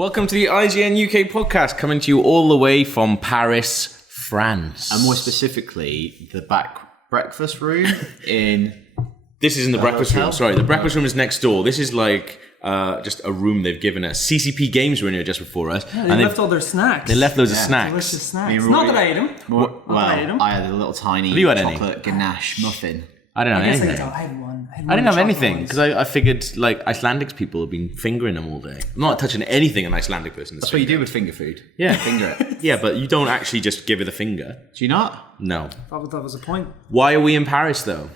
Welcome to the IGN UK podcast, coming to you all the way from Paris, France. And more specifically, the back breakfast room in... This isn't the breakfast hotel? room, sorry. The breakfast room is next door. This is like just a room they've given us. CCP Games were in here just before us. Yeah, they left all their snacks. They left loads of snacks. Delicious snacks. Me and Not Rory- that I ate them. I had a little tiny you had any? chocolate ganache muffin. I don't have I guess anything. I had one. I didn't have anything because I figured like Icelandic people have been fingering them all day. I'm not touching anything an Icelandic person. That's what you do with finger food. Yeah. Finger it. Yeah, but you don't actually just give it a finger. Do you not? No. Thought that was a point. Why are we in Paris though?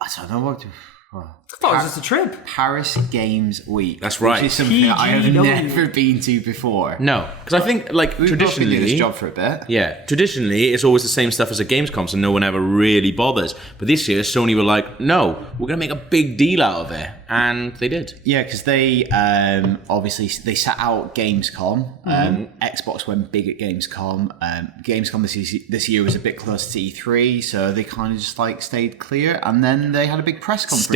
I don't know what to... I thought it was just a trip. Paris Games Week. That's right. Which is something that I have PGW. never been to before. No, because I think like We've both been doing traditionally, this job for a bit. yeah, traditionally it's always the same stuff as a Gamescom, so no one ever really bothers. But this year, Sony were like, "No, we're gonna make a big deal out of it," and they did. Yeah, because they obviously they set out Gamescom. Xbox went big at Gamescom. Gamescom this year was a bit closer to E3, so they kind of just like stayed clear. And then they had a big press conference.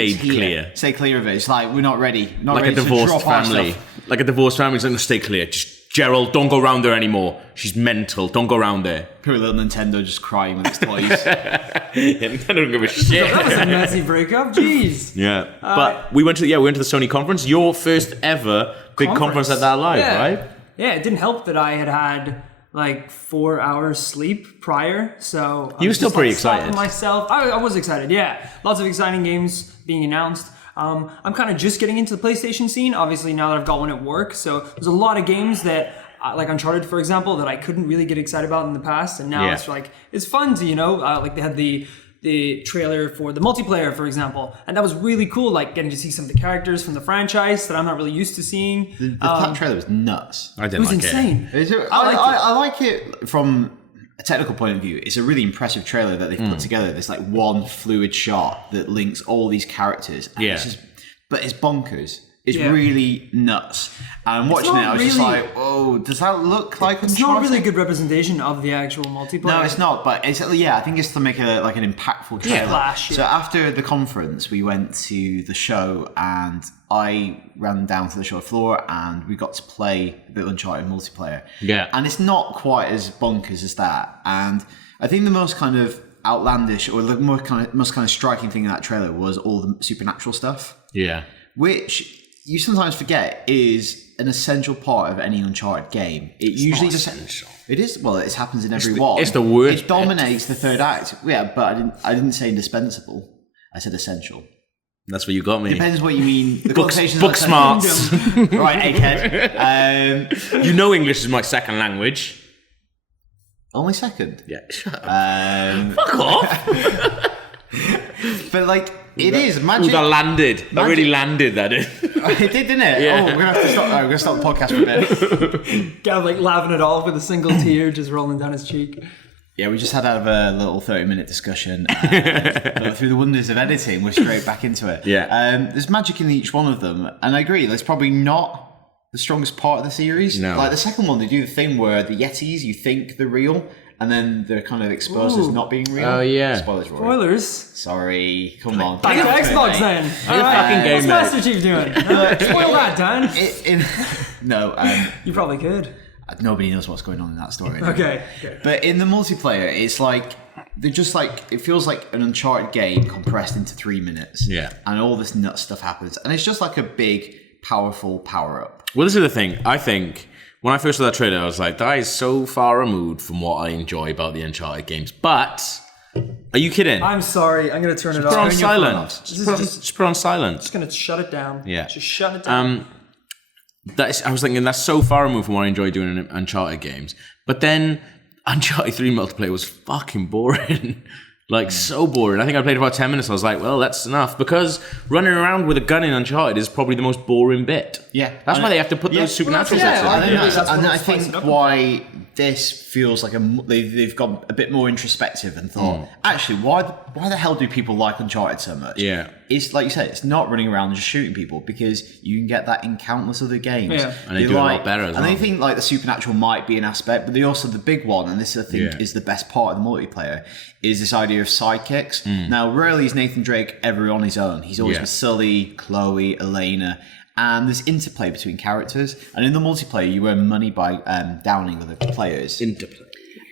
Stay clear of it. It's like we're not ready. Not Like ready a divorced to drop our family. stuff. Like a divorced family, it's like, stay clear. Just Gerald, don't go round there anymore. She's mental. Don't go round there. Poor little Nintendo just crying with its toys. Yeah, I don't give a shit. That was a messy breakup. Jeez. Yeah, but we went to the Sony conference. Your first ever big conference at that live, Yeah. right? Yeah, it didn't help that I had like 4 hours sleep prior, so I You were was still just, pretty like, stopping excited. Myself, I was excited. Yeah, lots of exciting games being announced. I'm kind of just getting into the PlayStation scene, obviously now that I've got one at work. So there's a lot of games that, like Uncharted, for example, that I couldn't really get excited about in the past, and now Yeah. it's like it's fun to like they had the trailer for the multiplayer, for example, and that was really cool. Like getting to see some of the characters from the franchise that I'm not really used to seeing. The trailer was nuts. I It didn't was like insane. I like it from a technical point of view. It's a really impressive trailer that they've put together. There's like one fluid shot that links all these characters. And Yeah. it's just, but it's bonkers. It's Yeah. really nuts. And watching it, not I was just really- like, "Whoa, does that look like It's not really a good representation of the actual multiplayer. No, it's not. But it's I think it's to make an impactful trailer. Flash, yeah. So after the conference, we went to the show, and I ran down to the show floor, and we got to play the Uncharted multiplayer. Yeah. And it's not quite as bonkers as that. And I think the most kind of outlandish or the most kind of striking thing in that trailer was all the supernatural stuff, Yeah. which you sometimes forget is an essential part of any Uncharted game. It usually just essential. It is. Well, it happens in every one. it's the worst It dominates the third act. Yeah, but I didn't say indispensable. I said essential. That's what you got me. Depends what you mean. The Book quotations book are smarts. right, egghead. You know English is my second language. Only second. Yeah. Shut up. Fuck off. But like, it is. Ooh, Imagine. that landed. That really landed, that did. It did, didn't it? Yeah. Oh, we're gonna have to stop. We're gonna stop the podcast for a bit. Gav like laughing it off with a single tear just rolling down his cheek. Yeah, we just had to have a little 30-minute discussion. But through the wonders of editing, we're straight back into it. Yeah. There's magic in each one of them, and I agree. That's probably not the strongest part of the series. No. Like the second one, they do the thing where the Yetis, you think they're real, and then they're kind of exposed as not being real. Oh, yeah. Spoilers, Rory. Spoilers. Sorry, come on. Back to Xbox then. All right. fucking game, What's mate. Master Chief doing? Spoil that, Dan. No, You probably could. nobody knows what's going on in that story. Okay. But in the multiplayer, it's like they're just like it feels like an Uncharted game compressed into 3 minutes. Yeah. And all this nut stuff happens, and it's just like a big, powerful power up. Well, this is the thing. I think when I first saw that trailer, I was like, that is so far removed from what I enjoy about the Uncharted games. But are you kidding? I'm sorry. I'm gonna turn it Put on off. silent. This is Just put on silent. Just gonna shut it down. Yeah. Just shut it down. I was thinking that's so far removed from what I enjoy doing in Uncharted games. But then Uncharted 3 multiplayer was fucking boring. Like, so boring. I think I played about 10 minutes. I was like, well, that's enough. Because running around with a gun in Uncharted is probably the most boring bit. Yeah. That's why they have to put those supernatural bits in. I think And that's what I spice think it up. why this feels like they've gone a bit more introspective and thought, actually, why the hell do people like Uncharted so much? Yeah. It's like you said, it's not running around and just shooting people, because you can get that in countless other games. Yeah. And they do it a lot better as and well. they think like the supernatural might be an aspect, but they also, the big one, and this I think is the best part of the multiplayer, is this idea of sidekicks. Now, rarely is Nathan Drake ever on his own. He's always with Sully, Chloe, Elena, and there's interplay between characters. And in the multiplayer, you earn money by downing other players. Interplay.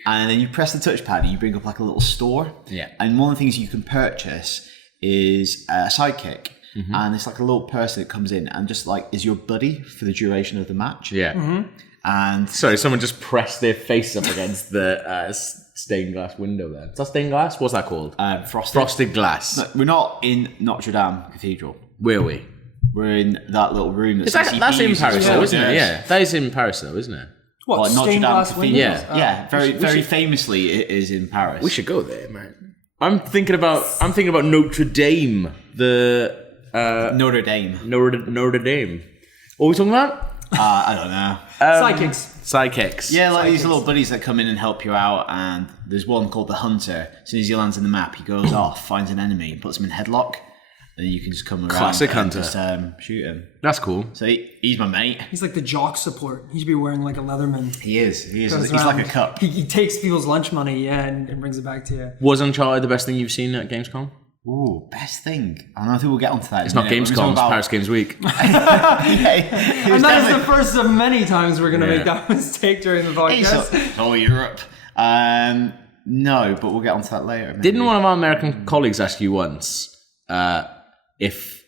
And then you press the touchpad and you bring up like a little store. Yeah. And one of the things you can purchase is a sidekick. And it's like a little person that comes in and just like is your buddy for the duration of the match. Yeah. And Sorry, someone just pressed their face up against the stained glass window there. Is that stained glass? What's that called? frosted glass. No, we're not in Notre Dame Cathedral. Where are we? We're in that little room that's That's in Paris, though, isn't it? Yes. Yeah, that is in Paris, though, isn't it? What, Notre stained Dame glass Cathedral. windows? Yeah. Yeah, very famously it is in Paris. We should go there, man. I'm thinking about Notre Dame, the Notre Dame. Notre Dame. What are we talking about? I don't know. Sidekicks. Sidekicks. Yeah, like these little buddies that come in and help you out, and there's one called the Hunter. As soon as he lands in the map, he goes off, finds an enemy, and puts him in headlock. Then you can just come around Classic and Hunter. just shoot him. That's cool. So he's my mate. He's like the jock support. He should be wearing like a Leatherman. He is. He's Goes like around. a cup. He takes people's lunch money, and brings it back to you. Was Uncharted the best thing you've seen at Gamescom? Ooh, best thing. I think we'll get onto that. It's not Gamescom, it's Paris Games Week. And that is the first of many times we're going to make that mistake during the podcast. Oh, Europe. No, but we'll get onto that later. Maybe. Didn't one of our American colleagues ask you once if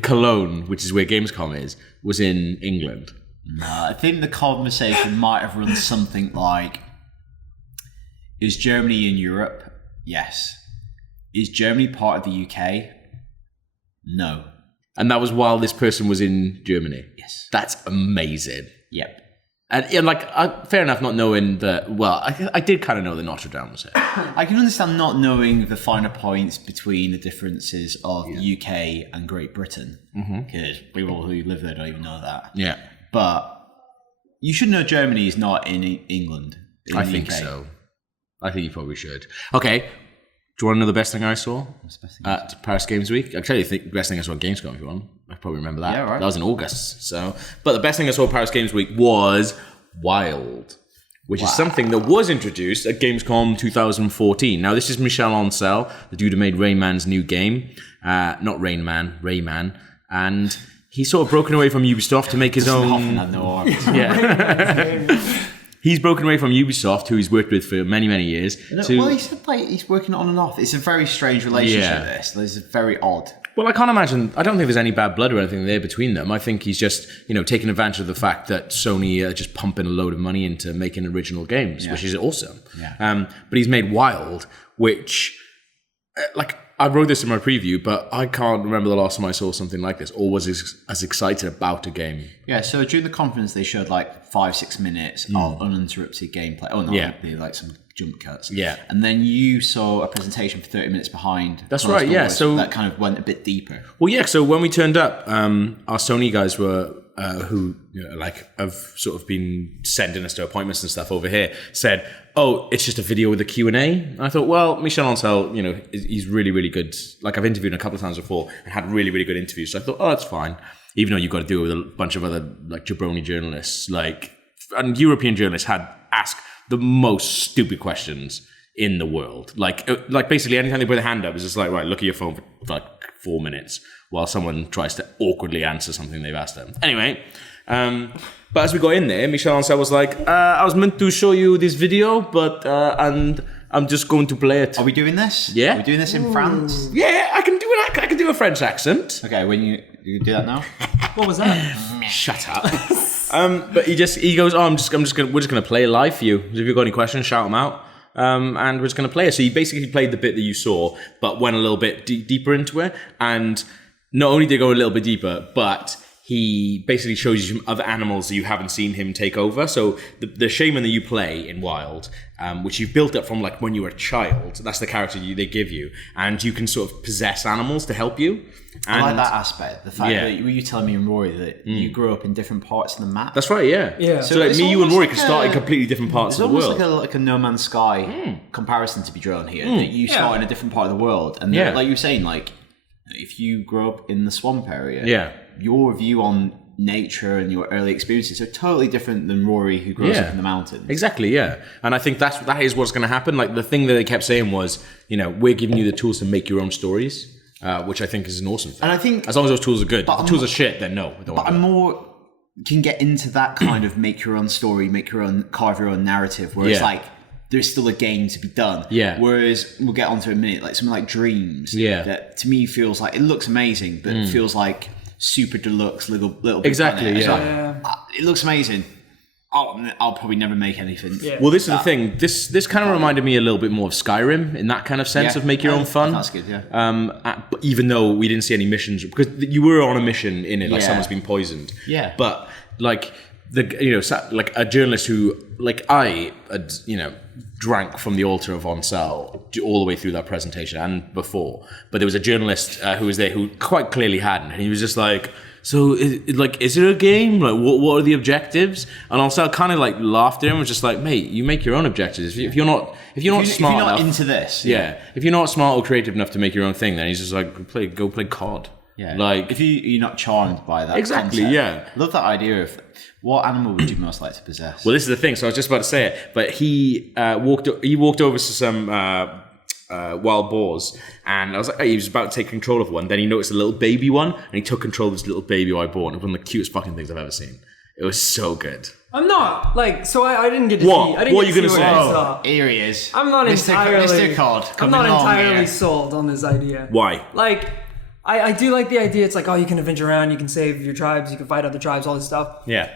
Cologne, which is where Gamescom is, was in England? No, I think the conversation might have run something like, is Germany in Europe? Yes. Is Germany part of the UK? No. And that was while this person was in Germany? Yes. That's amazing. Yep. And yeah, fair enough not knowing that, well, I did kind of know that Notre Dame was it. I can understand not knowing the finer points between the differences of the UK and Great Britain, because people who live there don't even know that. Yeah. But you should know Germany is not in England. I think so. I think you probably should. Okay. Do you want to know the best thing I saw at Paris Games Week? I'll tell you the best thing I saw at Gamescom if you want. I probably remember that. Yeah, right. That was in August. But the best thing I saw at Paris Games Week was Wild, which is something that was introduced at Gamescom 2014. Now, this is Michel Ancel, the dude who made Rayman's new game. Not Rain Man, Rayman. And he's sort of broken away from Ubisoft to make his own... Yeah. He's broken away from Ubisoft, who he's worked with for many, many years. Well, he said he's working on and off. It's a very strange relationship, this. It's very odd. Well, I can't imagine... I don't think there's any bad blood or anything there between them. I think he's just, taking advantage of the fact that Sony are just pumping a load of money into making original games, which is awesome. Yeah. But he's made Wild, which... I wrote this in my preview, but I can't remember the last time I saw something like this or was as excited about a game. Yeah, so during the conference, they showed 5-6 minutes of uninterrupted gameplay. Oh, no, they some jump cuts. Yeah. And then you saw a presentation for 30 minutes behind. That's right, yeah. So that kind of went a bit deeper. Well, yeah, so when we turned up, our Sony guys were... who have sort of been sending us to appointments and stuff over here, said, "Oh, it's just a video with a Q&A." And I thought, well, Michel Ancel, he's really, really good. I've interviewed him a couple of times before and had really, really good interviews. So I thought, oh, that's fine. Even though you've got to deal with a bunch of other jabroni journalists, and European journalists had asked the most stupid questions in the world. Basically, anytime they put their hand up, it's just right, look at your phone for 4 minutes while someone tries to awkwardly answer something they've asked them. Anyway, but as we got in there, Michel Ancel was like, I was meant to show you this video, but and I'm just going to play it. Are we doing this? Yeah. Are we doing this in France? Yeah, I can do it. I can do a French accent. Okay, when you do that now? What was that? Shut up. But he goes, we're just gonna play it live for you. If you've got any questions, shout them out. And we're just going to play it. So he basically played the bit that you saw, but went a little bit deeper into it. And not only did he go a little bit deeper, but he basically shows you some other animals that you haven't seen him take over. So the shaman that you play in Wild, which you've built up from when you were a child, that's the character they give you. And you can sort of possess animals to help you. And I like that aspect. The fact that you telling me and Rory that you grew up in different parts of the map. That's right, yeah. Yeah. So me, you and Rory could start in completely different parts of the world. It's almost like a No Man's Sky comparison to be drawn here. That you start in a different part of the world. And like you were saying, if you grow up in the swamp area, your view on nature and your early experiences are totally different than Rory, who grows up in the mountains. Exactly, yeah. And I think that is what's going to happen. The thing that they kept saying was, we're giving you the tools to make your own stories. which I think is an awesome thing. And I think as long as those tools are good. If the tools I'm- are shit, then no. We don't But want I'm that. more can get into that kind of make your own story, make your own, carve your own narrative, where it's Yeah. like there's still a game to be done. Yeah. Whereas we'll get onto it in a minute, like something like Dreams. Yeah. That to me feels like it looks amazing, but it feels like super deluxe little Big Exactly, Planet. It's yeah. like, it looks amazing. I'll probably never make anything. Yeah. Well, this is the thing. This kind of reminded me a little bit more of Skyrim in that kind of sense of make your own fun. That's good, yeah. But even though we didn't see any missions, because you were on a mission in it, like Yeah. someone's been poisoned. Yeah. But like like a journalist who, like I, had, drank from the altar of Oncel all the way through that presentation and before. But there was a journalist who was there who quite clearly hadn't, and he was just like, "So, is it a game? Like, what are the objectives?" And Oncel kind of like laughed at him and was just like, "Mate, you make your own objectives. If you're not smart If you're not enough, into this, if you're not smart or creative enough to make your own thing, then he's just like, go play COD." Yeah. Like, if you're not charmed by that, Exactly, concept. yeah. Love that idea of what animal would you most like to possess? well, this is the thing. So I was just about to say it, but he walked over to some wild boars, and I was like, he was about to take control of one. Then he noticed a little baby one, and he took control of this little baby white boar. And it was one of the cutest fucking things I've ever seen. It was so good. I'm not like so. I didn't get to What? see. I didn't What get are to you see gonna what say? you saw. Here he is. I'm not Mr. entirely. Mr. Cod. I'm coming not along entirely here. sold on this idea. Why? Like, I do like the idea. It's like, oh, you can adventure around, you can save your tribes, you can fight other tribes, all this stuff. Yeah.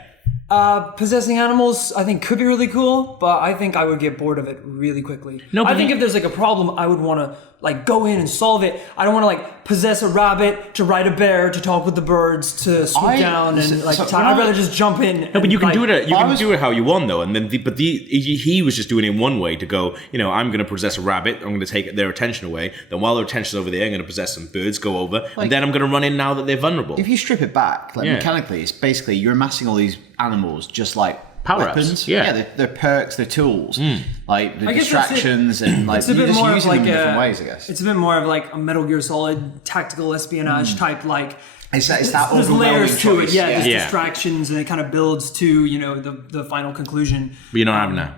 Possessing animals, I think, could be really cool, but I think I would get bored of it really quickly. No, but I think if there's like a problem, I would want to like go in and solve it. I don't want to like possess a rabbit, to ride a bear, to talk with the birds, to swoop down and like. I'd rather just jump in. No, but you can do it. You can was- do it how you want, though. And then, he was just doing it in one way to go. I'm going to possess a rabbit. I'm going to take their attention away. Then while their attention's over there, I'm going to possess some birds. Go over, and then I'm going to run in now that they're vulnerable. If you strip it back, like Yeah. mechanically, it's basically you're amassing all these animals just like Power-ups, weapons. yeah. They're perks, they're tools, like the I guess that's it. distractions and like It's a you're bit just more of using like them in a. different ways, I guess. It's a bit more of like a Metal Gear Solid tactical espionage type like. It's that There's overwhelming layers to it, choice, yeah. There's Yeah. distractions, and it kind of builds to the final conclusion. But you're not having that.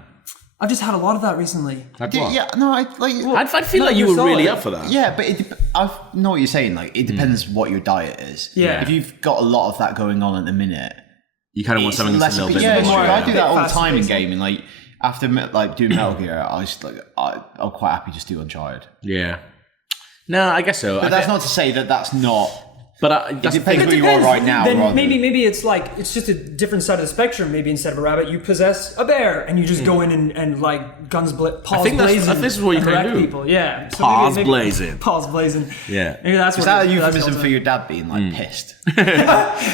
I've just had a lot of that recently. Yeah, no, I like. I'd feel Metal like you Gear were really Solid. up for that. Yeah, but I know what you're saying. Like, it depends what your diet is. Yeah. If you've got a lot of that going on at the minute, You kind of want it's something that's less a little bit yeah, more. more- I do that all the faster time in paced. gaming. Like after like doing Metal Gear, I was like, I'm quite happy just do Uncharted. Yeah. No, I guess so. But that's not to say that that's not. But that's the depends thing. where you are right now. Then rather maybe than- maybe it's like it's just a different side of the spectrum. Maybe instead of a rabbit, you possess a bear, and you just go in and like paws think that's- blazing. this is what you and can wreck do. people. Yeah, so Paws blazing. Paws blazing. Yeah. Maybe that's Is what. that a maybe that's euphemism what- for your dad being like pissed?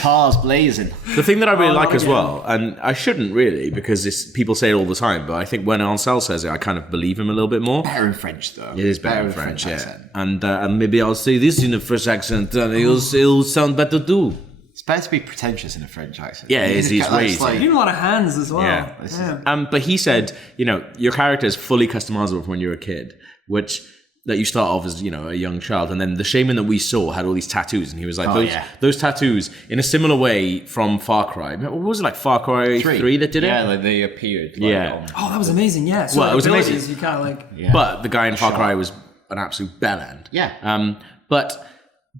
Paws blazing. The thing that I really like not as again. well, and I shouldn't really because people say it all the time, but I think when Ansel says it, I kind of believe him a little bit more. Better in French though. It is better in with French, yeah. accent. And maybe I'll say this in a French accent, and it'll sound better too. It's better to be pretentious in a French accent. Yeah, it is, he's That's way easier. You need a lot of hands as well. Yeah. Yeah. But he said, your character is fully customizable from when you're a kid, which that you start off as, a young child. And then the shaman that we saw had all these tattoos. And he was like, those tattoos, in a similar way from Far Cry. What was it, like Far Cry 3 that did it? Yeah, like they appeared. Like, Yeah. Oh, that was amazing. Yeah. So Well, it was abilities, amazing. You kind of like. Yeah. But the guy in Far Cry was an absolute bellend. Yeah. But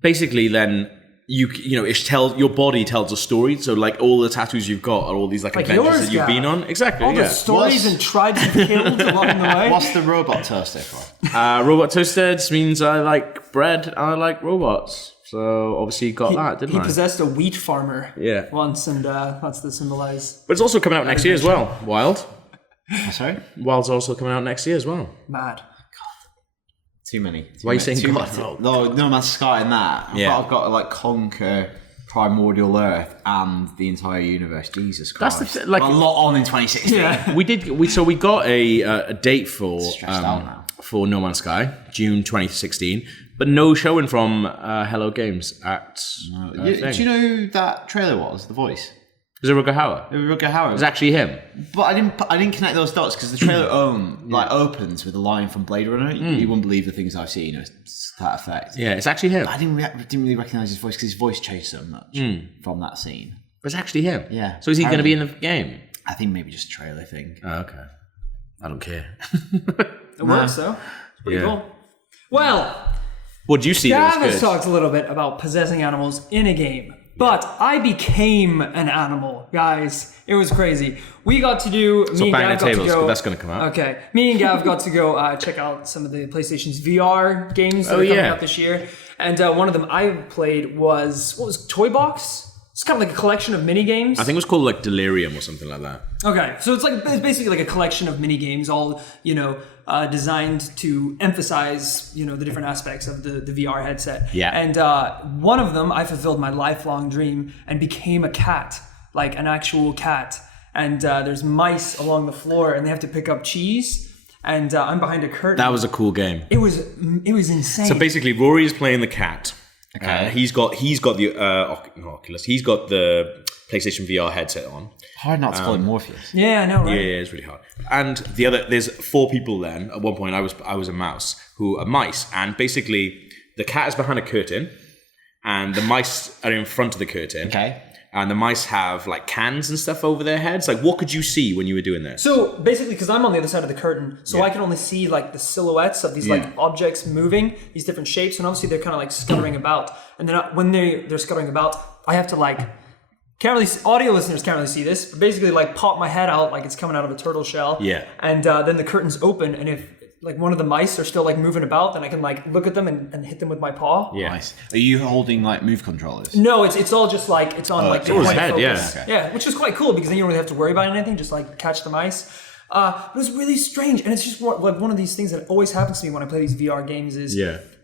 basically then... your body tells a story. So like all the tattoos you've got are all these like adventures yours, that you've Gav. been on. Exactly. All yeah. the stories and tribes you killed along the way. What's the robot toaster for? Robot toasted means I like bread and I like robots. So obviously you got that, didn't He I? possessed a wheat farmer Yeah. once, and that's to symbolize But it's also coming out next year as well. Wild. Sorry? Wild's also coming out next year as well. mad. Too many. Why are you saying too God? many. No man's Sky in that. I've got to like conquer primordial Earth and the entire universe. Jesus Christ. That's the like a lot on in 2016. Yeah. we got a date for Stressed out now. for No Man's Sky, June 2016, but no showing from Hello Games at Do you know who that trailer was? The voice. Was it Rutger Hauer? It was Rutger Hauer. It was actually him. But I didn't connect those dots because the trailer opens with a line from Blade Runner. You wouldn't believe the things I've seen. It's to that effect. Yeah, it's actually him. I didn't really recognize his voice because his voice changed so much from that scene. It's actually him. Yeah. So is he going to be in the game? I think maybe just a trailer thing. Oh, okay. I don't care. It works though. It's pretty Yeah. cool. Well, What do you see that Gav was has good? talked a little bit about possessing animals in a game, but I became an animal, guys. It was crazy. We got to do. So me and bang Gav the got to tables, go. 'cause that's going to come out. Okay, me and Gav got to go check out some of the PlayStation's VR games that are coming out this year, and one of them I played was Toy Box. It's kind of like a collection of mini games. I think it was called like Delirium or something like that. Okay, so it's basically like a collection of mini games, all designed to emphasize the different aspects of the VR headset. Yeah. And one of them, I fulfilled my lifelong dream and became a cat, like an actual cat. And there's mice along the floor, and they have to pick up cheese. And I'm behind a curtain. That was a cool game. It was insane. So basically, Rory is playing the cat. Okay. He's got the Oculus. He's got the PlayStation VR headset on. Hard not to call him Morpheus. yeah, I know, right? Yeah, it's really hard. And there's 4 people then. At one point, I was a mouse, who are mice, and basically the cat is behind a curtain, and the mice are in front of the curtain. Okay. And the mice have like cans and stuff over their heads. Like, what could you see when you were doing this? So basically, because I'm on the other side of the curtain, so I can only see like the silhouettes of these like objects moving, these different shapes, and obviously they're kind of like scuttering about. And then when they're scuttering about, I have to audio listeners can't really see this, but basically like pop my head out like it's coming out of a turtle shell. Yeah. And then the curtains open, and if like one of the mice are still like moving about, then I can like look at them and hit them with my paw. Yeah. Nice. Are you holding like move controllers? No, it's all just like it's on like the his point head, focus. yeah. Yeah, which is quite cool because then you don't really have to worry about anything, just like catch the mice. But it was really strange, and it's just like one of these things that always happens to me when I play these VR games is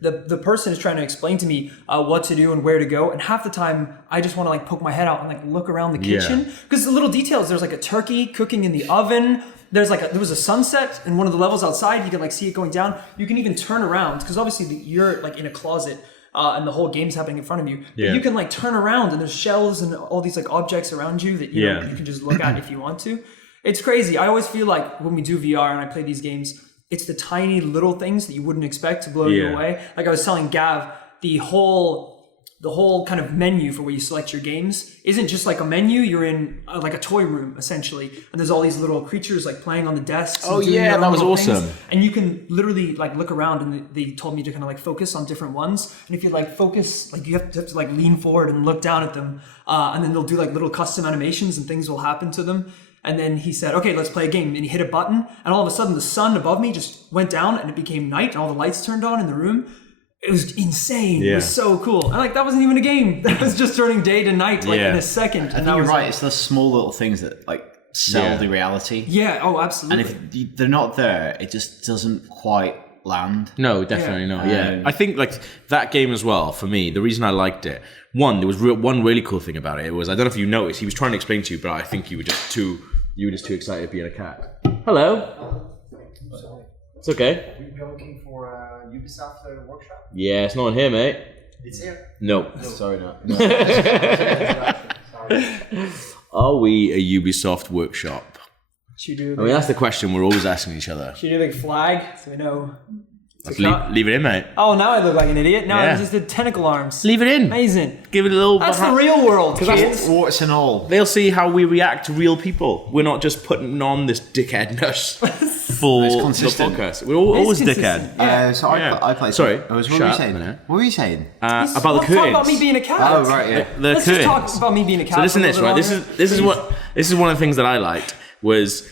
the person is trying to explain to me what to do and where to go, and half the time I just want to like poke my head out and like look around the kitchen because the little details. There's like a turkey cooking in the oven. There was a sunset in one of the levels outside. You can like see it going down. You can even turn around because obviously you're like in a closet. And the whole game's happening in front of you. But you can like turn around and there's shelves and all these like objects around you that you can just look at if you want to. It's crazy. I always feel like when we do VR and I play these games, it's the tiny little things that you wouldn't expect to blow you away. Like I was telling Gav, the whole kind of menu for where you select your games isn't just like a menu. You're in like a toy room essentially, and there's all these little creatures like playing on the desks. Oh, and doing yeah, their that own was little awesome. things. And you can literally like look around, and they told me to kind of like focus on different ones. And if you like focus, like you have to like lean forward and look down at them, and then they'll do like little custom animations and things will happen to them. And then he said, okay, let's play a game. And he hit a button, and all of a sudden the sun above me just went down and it became night, and all the lights turned on in the room. It was insane. It was so cool. And like that wasn't even a game. That was just turning day to night, like in a second. I think you're right. It's those small little things that like sell the reality. Yeah. Oh, absolutely. And if they're not there, it just doesn't quite land. No, definitely not. Yeah, I think like that game as well. For me, the reason I liked it, one, there was one really cool thing about it. It was, I don't know if you noticed, he was trying to explain to you, but I think you were just too excited being a cat. Hello. It's okay. You're looking for a Ubisoft workshop? Yeah, it's not on here, mate. It's here. No. Sorry, not. Sorry. Are we a Ubisoft workshop? Should you do I mean, that's the question we're always asking each other. should you do a big flag so we know? Let's leave it in, mate. Oh, now I look like an idiot. Now Yeah. I just did tentacle arms. Leave it in. Amazing. Give it a little. That's the real world, kids. Warts and all. They'll see how we react to real people. We're not just putting on this dickheadness for the consistent. podcast. We're always consistent. dickhead. Yeah. So I played. Sorry. What were Shut you up saying? a minute. What were you saying? About the Let's talk curtains. about me being a cat. Oh right, yeah. The Let's curtains. just talk about me being a cat. So listen for to a this, little right? longer. This is one of the things that I liked was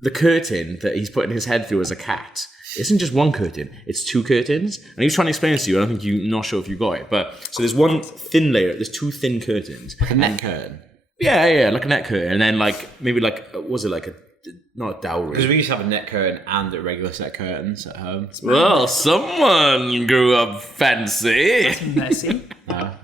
the curtain that he's putting his head through as a cat. It isn't just one curtain; it's 2 curtains. And he was trying to explain this to you. I don't think you're not sure if you got it, but so there's one thin layer. There's 2 thin curtains. Like a net curtain. Yeah, like a net curtain, and then like maybe like was it like a not a dowry? Because we used to have a net curtain and a regular set curtains at home. Well, someone grew up fancy. Messy.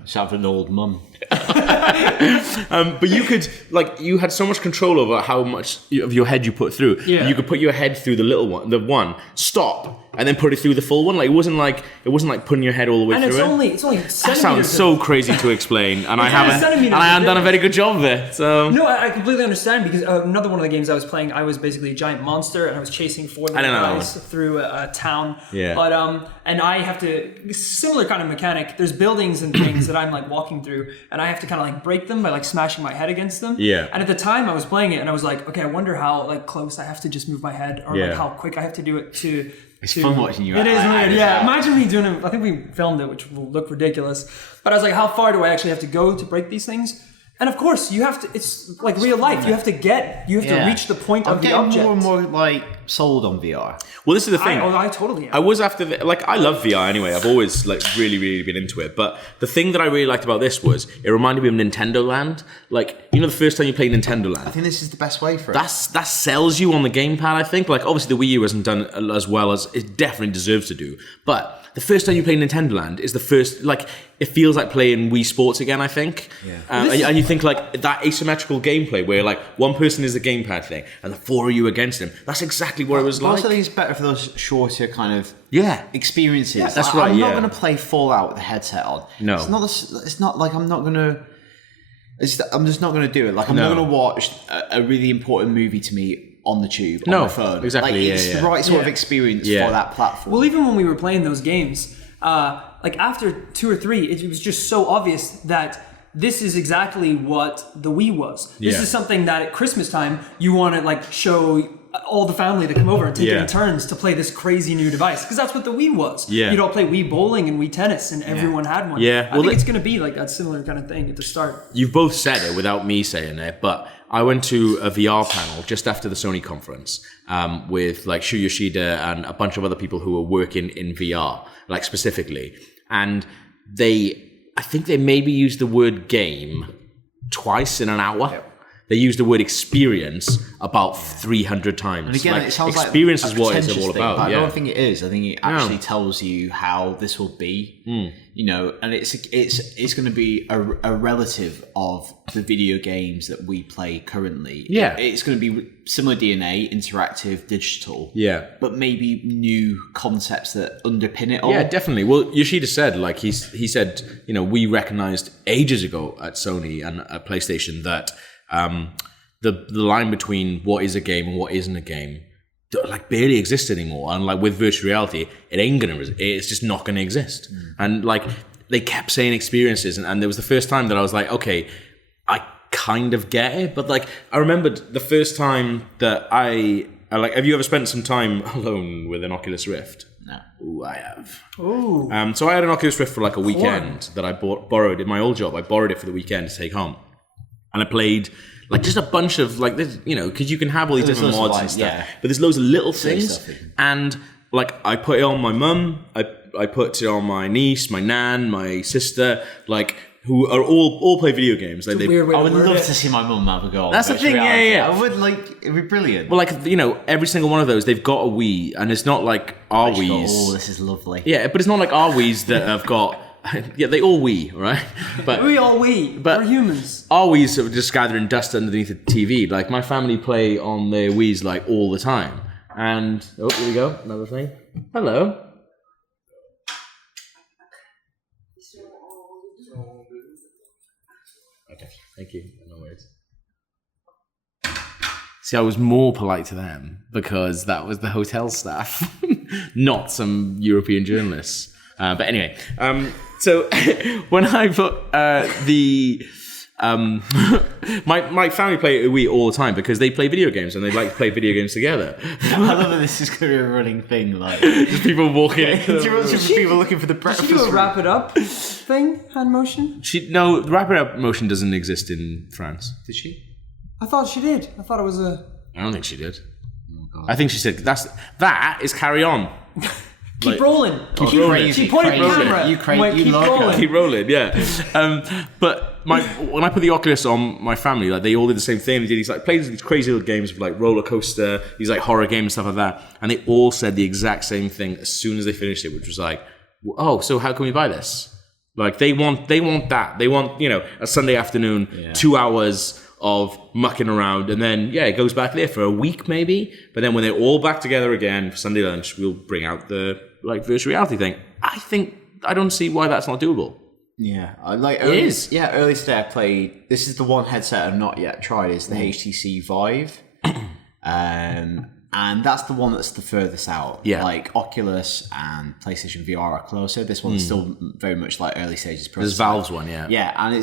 Shout out an old mum. But you could, like, you had so much control over how much of your head you put through. Yeah. You could put your head through the little one, stop, and then put it through the full one. Like, it wasn't like putting your head all the way And through it's only That centimeters. sounds so crazy to explain, and I haven't done a very good job of it. So No, I completely understand because another one of the games I was playing, I was basically a giant monster and I was chasing 4 little guys through a town. Yeah. But and I have to similar kind of mechanic. There's buildings and things that I'm like walking through, and I have to kind of like break them by like smashing my head against them. Yeah. And at the time I was playing it, and I was like, okay, I wonder how like close I have to just move my head, or Yeah. like how quick I have to do it to It's fun watching you. It is weird, yeah. out. Imagine me doing it. I think we filmed it, which will look ridiculous. But I was like, how far do I actually have to go to break these things? And of course, you have to. It's like real life. You have to reach the point of the object. I'm more and more like sold on VR. Well, this is the thing. I totally am. I was after I love VR anyway. I've always like really, really been into it. But the thing that I really liked about this was it reminded me of Nintendo Land. Like, you know, the first time you play Nintendo Land. I think this is the best way for it. That sells you on the gamepad. I think. Like, obviously the Wii U hasn't done as well as it definitely deserves to do. But the first time you play Nintendo Land is the first, like, it feels like playing Wii Sports again, I think. Yeah. And you think, like, that asymmetrical gameplay where, like, one person is the gamepad thing and the four of you against him. That's exactly what it was like. I also think it's better for those shorter kind of experiences. Yeah, that's right, I'm not going to play Fallout with the headset on. No. It's not like I'm not going to... I'm just not going to do it. Like, I'm not going to watch a really important movie to me on the tube, on my phone. Exactly, like, it's the right sort of experience for that platform. Well, even when we were playing those games, like after 2 or 3, it was just so obvious that this is exactly what the Wii was. This is something that at Christmas time, you want to like show all the family to come over and take it in turns to play this crazy new device. Because that's what the Wii was. Yeah. You'd all play Wii bowling and Wii tennis and everyone had one. Yeah. I think it's going to be like that similar kind of thing at the start. You've both said it without me saying it, but I went to a VR panel just after the Sony conference with like Shu Yoshida and a bunch of other people who were working in VR, like specifically. And I think they maybe used the word game twice in an hour. Yep. They used the word experience about 300 times. And again, like, it sounds experience like is what it's all about. I don't think it is. I think it actually tells you how this will be. You know, and it's going to be a relative of the video games that we play currently. Yeah, it's going to be similar DNA, interactive, digital. Yeah, but maybe new concepts that underpin it all. Yeah, definitely. Well, Yoshida said, like he said, you know, we recognized ages ago at Sony and at PlayStation that the line between what is a game and what isn't a game like barely exists anymore, and like with virtual reality it's just not gonna exist. And like they kept saying experiences, and there was the first time that I was like, okay, I kind of get it. But like I remembered the first time that I like, have you ever spent some time alone with an Oculus Rift? No. Ooh, I have. Ooh. So I had an Oculus Rift for like a weekend that I borrowed in my old job. I borrowed it for the weekend to take home. And I played like just a bunch of like this, you know, because you can have all these different mods and stuff. But there's loads of little things. And like I put it on my mum, I put it on my niece, my nan, my sister, like who are all play video games. Like I would love to see my mum have a go. That's the thing, yeah. I would it'd be brilliant. Well, like, you know, every single one of those, they've got a Wii, and it's not like our Wii's. Oh, this is lovely. Yeah, but it's not like our Wii's that have got. Yeah, they all Wii, right? But we're humans. Our Wii's are just gathering dust underneath the TV. Like my family play on their Wii's like all the time. And here we go, another thing. Hello. Okay, thank you. No worries. See, I was more polite to them because that was the hotel staff, not some European journalists. But anyway, so when I put my family play Wii all the time because they play video games and they like to play video games together. I love that this is going to be a running thing, like just people walking. People looking for the breakfast. Did she do a wrap it up thing, hand motion? No, wrap it up motion doesn't exist in France. Did she? I thought she did. I thought it was a. I don't think she did. Oh, God. I think she said that is carry on. Keep rolling. Keep rolling. She pointed the camera. Keep rolling, yeah. But when I put the Oculus on my family, like they all did the same thing. They did played these crazy little games of like roller coaster, these like horror games and stuff like that, and they all said the exact same thing as soon as they finished it, which was like, "Oh, so how can we buy this?" Like they want that. They want, you know, a Sunday afternoon, 2 hours of mucking around, and then it goes back there for a week maybe. But then when they're all back together again for Sunday lunch, we'll bring out the like virtual reality thing. I don't see why that's not doable. Yeah, it is. Yeah, earlier today I played. This is the one headset I've not yet tried. Is the HTC Vive, and that's the one that's the furthest out. Yeah, like Oculus and PlayStation VR are closer. This one's still very much like early stages. There's Valve's one, yeah, and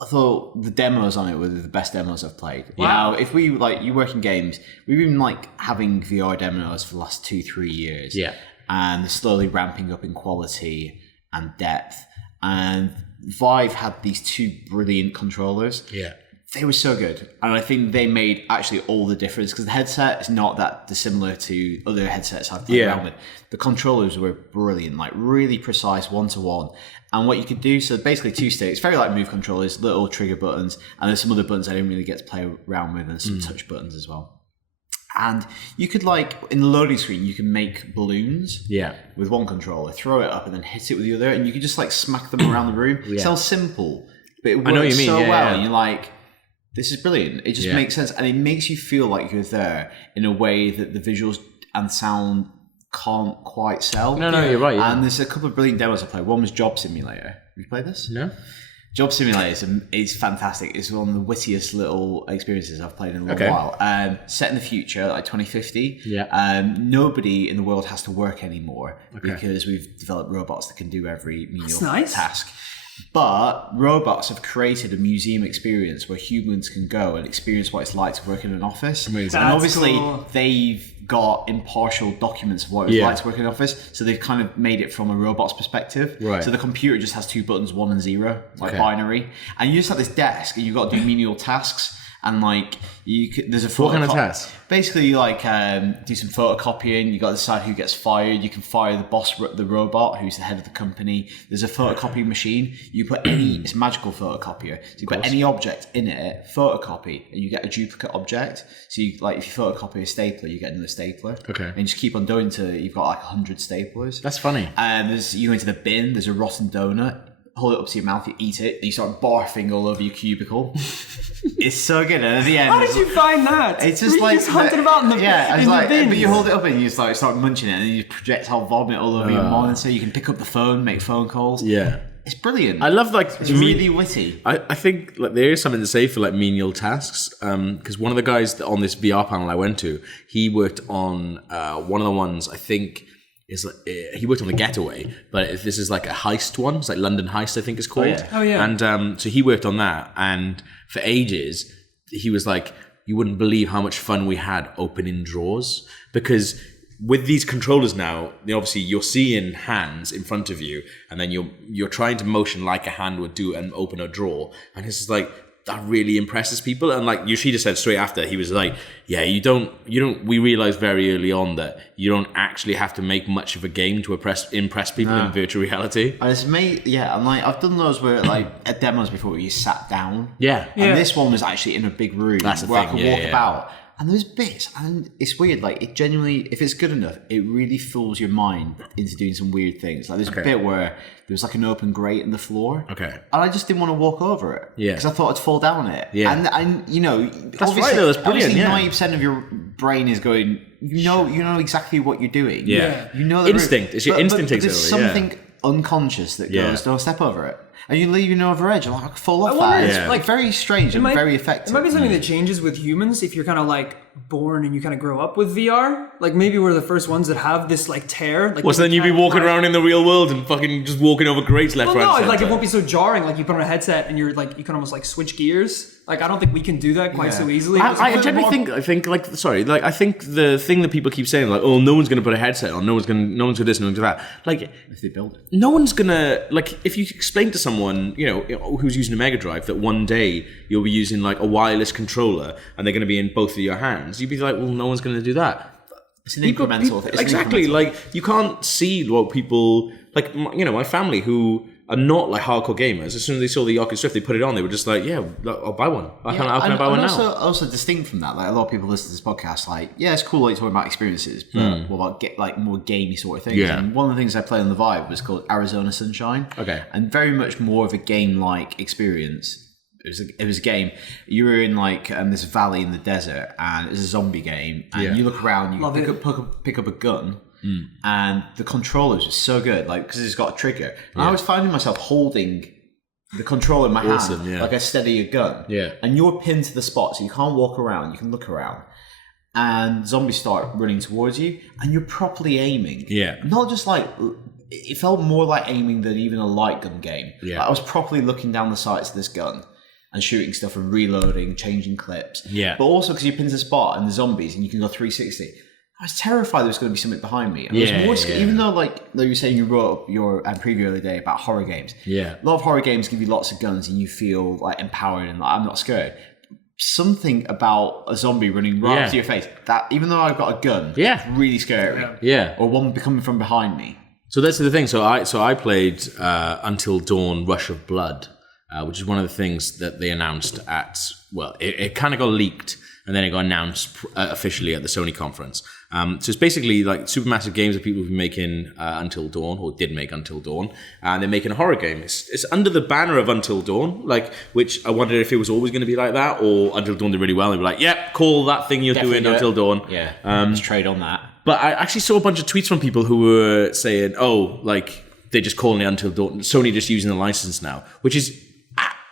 I thought the demos on it were the best demos I've played. Wow. If we you work in games, we've been having VR demos for the last 2-3 years. Yeah. And they're slowly ramping up in quality and depth. And Vive had these 2 brilliant controllers. Yeah. They were so good. And I think they made actually all the difference because the headset is not that dissimilar to other headsets I've played around with. The controllers were brilliant, really precise, one-to-one. And what you could do, so basically 2 sticks, very like Move controllers, little trigger buttons, and there's some other buttons I didn't really get to play around with, and some touch buttons as well. And you could in the loading screen, you can make balloons with one controller, throw it up and then hit it with the other, and you could just smack them around the room. It sounds simple, but it works so well. And you're this is brilliant. It just makes sense, and it makes you feel like you're there in a way that the visuals and sound can't quite sell. No, you're right. Yeah. And there's a couple of brilliant demos I played. One was Job Simulator. Have you played this? No. Job Simulator is fantastic. It's one of the wittiest little experiences I've played in a long while. Set in the future, 2050. Yeah. Nobody in the world has to work anymore because we've developed robots that can do every menial task. But robots have created a museum experience where humans can go and experience what it's like to work in an office. Amazing. And obviously they've got impartial documents of what it was like to work in an office, so they've kind of made it from a robot's perspective. Right. So the computer just has 2 buttons, 1 and 0, binary, and you just have this desk and you've got to do menial tasks. And there's a what kind of task? Basically, do some photocopying. You got to decide who gets fired. You can fire the boss, the robot, who's the head of the company. There's a photocopying machine. You put it's a magical photocopier. So you put any object in it, photocopy, and you get a duplicate object. So you if you photocopy a stapler, you get another stapler. Okay. And you just keep on doing till you've got 100 staplers. That's funny. And you go into the bin. There's a rotten donut. Hold it up to your mouth, you eat it, and you start barfing all over your cubicle. It's so good. And at the end, how did you find that? It's just you just hunted about in the bin. But you hold it up and you start munching it, and then you projectile vomit all over your monitor. You can pick up the phone, make phone calls. Yeah, it's brilliant. I love it's really witty. I think there is something to say for menial tasks. Because one of the guys on this VR panel I went to, he worked on one of the ones I think. He worked on The Getaway, but this is a heist one. It's London Heist, I think it's called. Oh yeah. And so he worked on that, and for ages he was you wouldn't believe how much fun we had opening drawers, because with these controllers now, obviously you're seeing hands in front of you, and then you're trying to motion like a hand would do and open a drawer, and it's just that really impresses people. And Yoshida said straight after, he was we realized very early on that you don't actually have to make much of a game to impress people in virtual reality. And it's I've done those where at demos before where you sat down. Yeah. And this one was actually in a big room That's the where thing. I could walk about. And there's bits, and it's weird, it genuinely, if it's good enough, it really fools your mind into doing some weird things. There's a bit where there's an open grate in the floor. Okay. And I just didn't want to walk over it. Yeah. Because I thought I'd fall down it. Yeah. And that's right though, that's brilliant, 90% of your brain is going, you know exactly what you're doing. Yeah. You know instinct. It's your instinct takes there's over. something unconscious that goes, don't step over it. And you leave no other edge. I could fall off wonder, that. It's very strange and very effective. It might be something that changes with humans if you're kind of born and you kind of grow up with VR. Maybe we're the first ones that have this tear. So then you'd be walking around in the real world and fucking just walking over grates left, right, no, center. it won't be so jarring. You put on a headset and you're you can almost switch gears. I don't think we can do that quite so easily. I generally think I think the thing that people keep saying oh, no one's gonna put a headset on, no one's gonna this, no one's gonna that. If they build it, no one's gonna if you explain to someone who's using a Mega Drive that one day you'll be using a wireless controller and they're gonna be in both of your hands, you'd be well, no one's gonna do that. It's an incremental thing. Exactly. You can't see what people my family who are not hardcore gamers. As soon as they saw the Oculus Rift, they put it on. They were just yeah, I'll buy one. How can I buy one now? Also distinct from that, a lot of people listen to this podcast. It's cool talking about experiences, but what about more gamey sort of things? Yeah. And one of the things I played on the Vive was called Arizona Sunshine. Okay. And very much more of a game-like experience. It was a game. You were in this valley in the desert, and it was a zombie game. And you look around, you pick up a gun. And the controllers are so good, because it's got a trigger. And I was finding myself holding the controller in my hand, like I steady a gun. Yeah. And you're pinned to the spot, so you can't walk around. You can look around. And zombies start running towards you, and you're properly aiming. Yeah. Not just it felt more like aiming than even a light gun game. Yeah. I was properly looking down the sights of this gun. and shooting stuff and reloading, changing clips. Yeah. But also because you pin the spot and the zombies and you can go 360. I was terrified there was going to be something behind me. I was more scared, even though you were saying you wrote up your preview the other day about horror games. Yeah. A lot of horror games give you lots of guns and you feel like empowered and like I'm not scared. Something about a zombie running right up to your face, that even though I've got a gun, it's really scary. Yeah. Or one coming from behind me. So that's the thing. So I played Until Dawn: Rush of Blood, which is one of the things that they announced at, well, it kind of got leaked and then it got announced officially at the Sony conference. So it's basically like Supermassive Games that people have been making Until Dawn, or did make Until Dawn, and they're making a horror game. It's under the banner of Until Dawn, which I wondered if it was always going to be like that, or Until Dawn did really well. They were like, yep, call that thing you're doing Until Dawn. Yeah, let's trade on that. But I actually saw a bunch of tweets from people who were saying, they're just calling it Until Dawn. Sony just using the license now, which is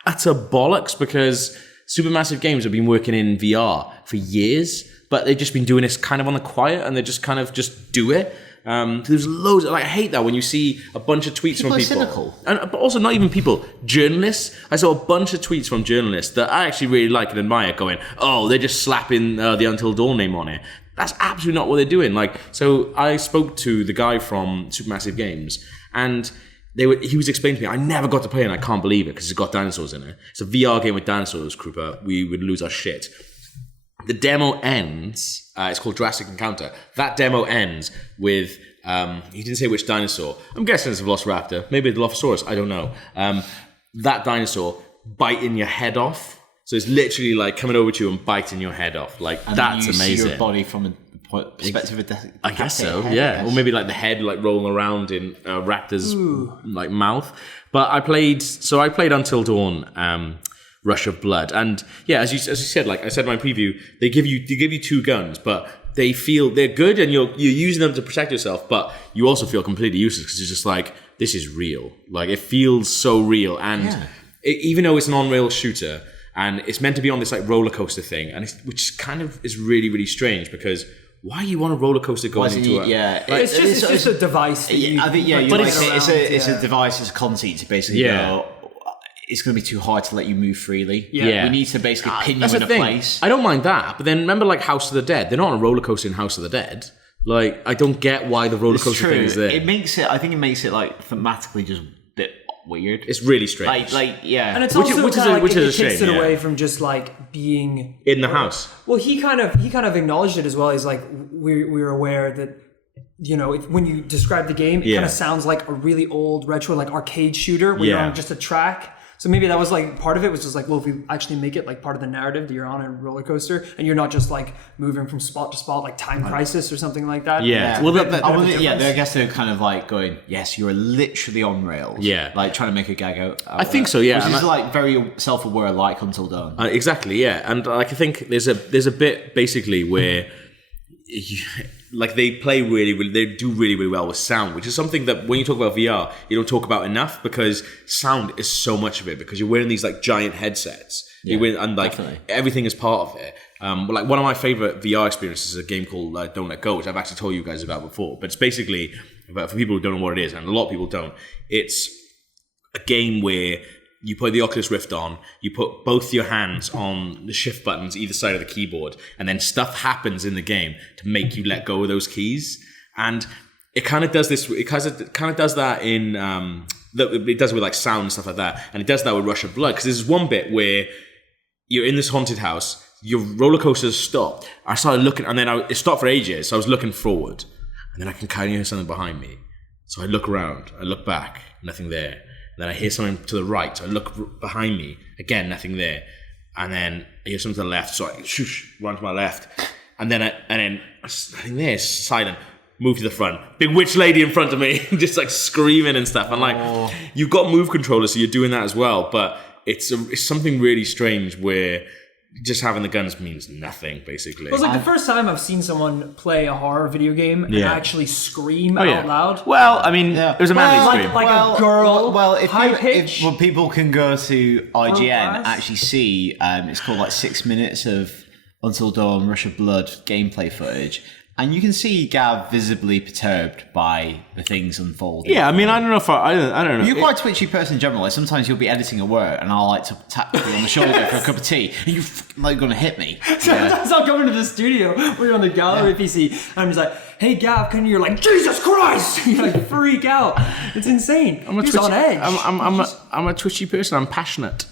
utter bollocks because Supermassive Games have been working in VR for years, but they've just been doing this kind of on the quiet, and they just kind of just do it. There's loads. I hate that when you see a bunch of tweets from people. Cynical. But also not even people, journalists. I saw a bunch of tweets from journalists that I actually really like and admire, going, "Oh, they're just slapping the Until Dawn name on it." That's absolutely not what they're doing. So I spoke to the guy from Supermassive Games, and he was explaining to me, I never got to play it, and I can't believe it because it's got dinosaurs in it. It's a VR game with dinosaurs, Krupa. We would lose our shit. The demo ends, it's called Jurassic Encounter. That demo ends with, he didn't say which dinosaur. I'm guessing it's a Velociraptor, maybe a Dilophosaurus, I don't know. That dinosaur biting your head off. So it's literally like coming over to you and biting your head off. And that's you amazing. See your body from a perspective of I guess so, head, yeah. Or maybe like the head rolling around in Raptor's mouth. But I played Until Dawn, Rush of Blood, and yeah, as you said, like I said in my preview, they give you two guns, but they're good, and you're using them to protect yourself, but you also feel completely useless because it's just like, this is real. Like it feels so real, and even though it's an on-rail shooter and it's meant to be on this like roller coaster thing, and which kind of is really really strange because. Why you want a roller coaster going into it? Yeah, it's just a device. I think it's a device, it's a conceit to basically go. It's going to be too hard to let you move freely. Yeah. We need to basically pin you in a place. I don't mind that, but then remember like House of the Dead. They're not on a roller coaster in House of the Dead. Like I don't get why the roller coaster thing is there. I think it makes it like thematically just a bit weird. It's really strange. And it's also which is a takes shame, it away from just like being in the house. Well, he kind of acknowledged it as well. He's like, we're aware that, you know, when you describe the game, it kind of sounds like a really old retro like arcade shooter where you're on just a track. So maybe that was like part of it was just like, well, if we actually make it like part of the narrative that you're on a roller coaster and you're not just like moving from spot to spot like Time Crisis or something like that. Yeah. Well, I guess they're kind of like going, yes, you're literally on rails. Yeah. Like trying to make a gag out I think so, yeah. Which is like very self-aware, like Until Dawn. Exactly, yeah. And like I think there's a bit basically where they play they do really well with sound, which is something that when you talk about VR, you don't talk about enough because sound is so much of it because you're wearing these like giant headsets. And like definitely. Everything is part of it. Like one of my favorite VR experiences is a game called Don't Let Go, which I've actually told you guys about before. But it's basically, for people who don't know what it is, and a lot of people don't, it's a game where you put the Oculus Rift on, you put both your hands on the shift buttons either side of the keyboard, and then stuff happens in the game to make you let go of those keys. And it kind of does this, it kind of does that in, it does it with like sound and stuff like that. And it does that with Rush of Blood, because there's one bit where you're in this haunted house, your roller coaster's stopped. I started looking, and then it stopped for ages, so I was looking forward, and then I can kind of hear something behind me. So I look around, I look back, nothing there. Then I hear something to the right. So I look behind me. Again, nothing there. And then I hear something to the left. So I run to my left. And then nothing there. It's silent. Move to the front. Big witch lady in front of me. Just like screaming and stuff. And like, you've got move controllers, so you're doing that as well. But it's something really strange where just having the guns means nothing, basically. It was like the first time I've seen someone play a horror video game and actually scream out loud. Well, I mean, it was a manly scream. Like a girl, high pitch. If people can go to IGN and actually see, it's called like 6 minutes of Until Dawn Rush of Blood gameplay footage. And you can see Gav visibly perturbed by the things unfolding. Yeah, I mean, I don't know if I don't know. You're quite a twitchy person in general. Like sometimes you'll be editing a work, and I'll like to tap you on the shoulder for a cup of tea, and you're like going to hit me. Sometimes I'll come into the studio where you're on the gallery PC, and I'm just like, "Hey, Gav, can you're like, Jesus Christ!" You like freak out. It's insane. I'm a He's twitchy, on edge. I'm a twitchy person. I'm passionate.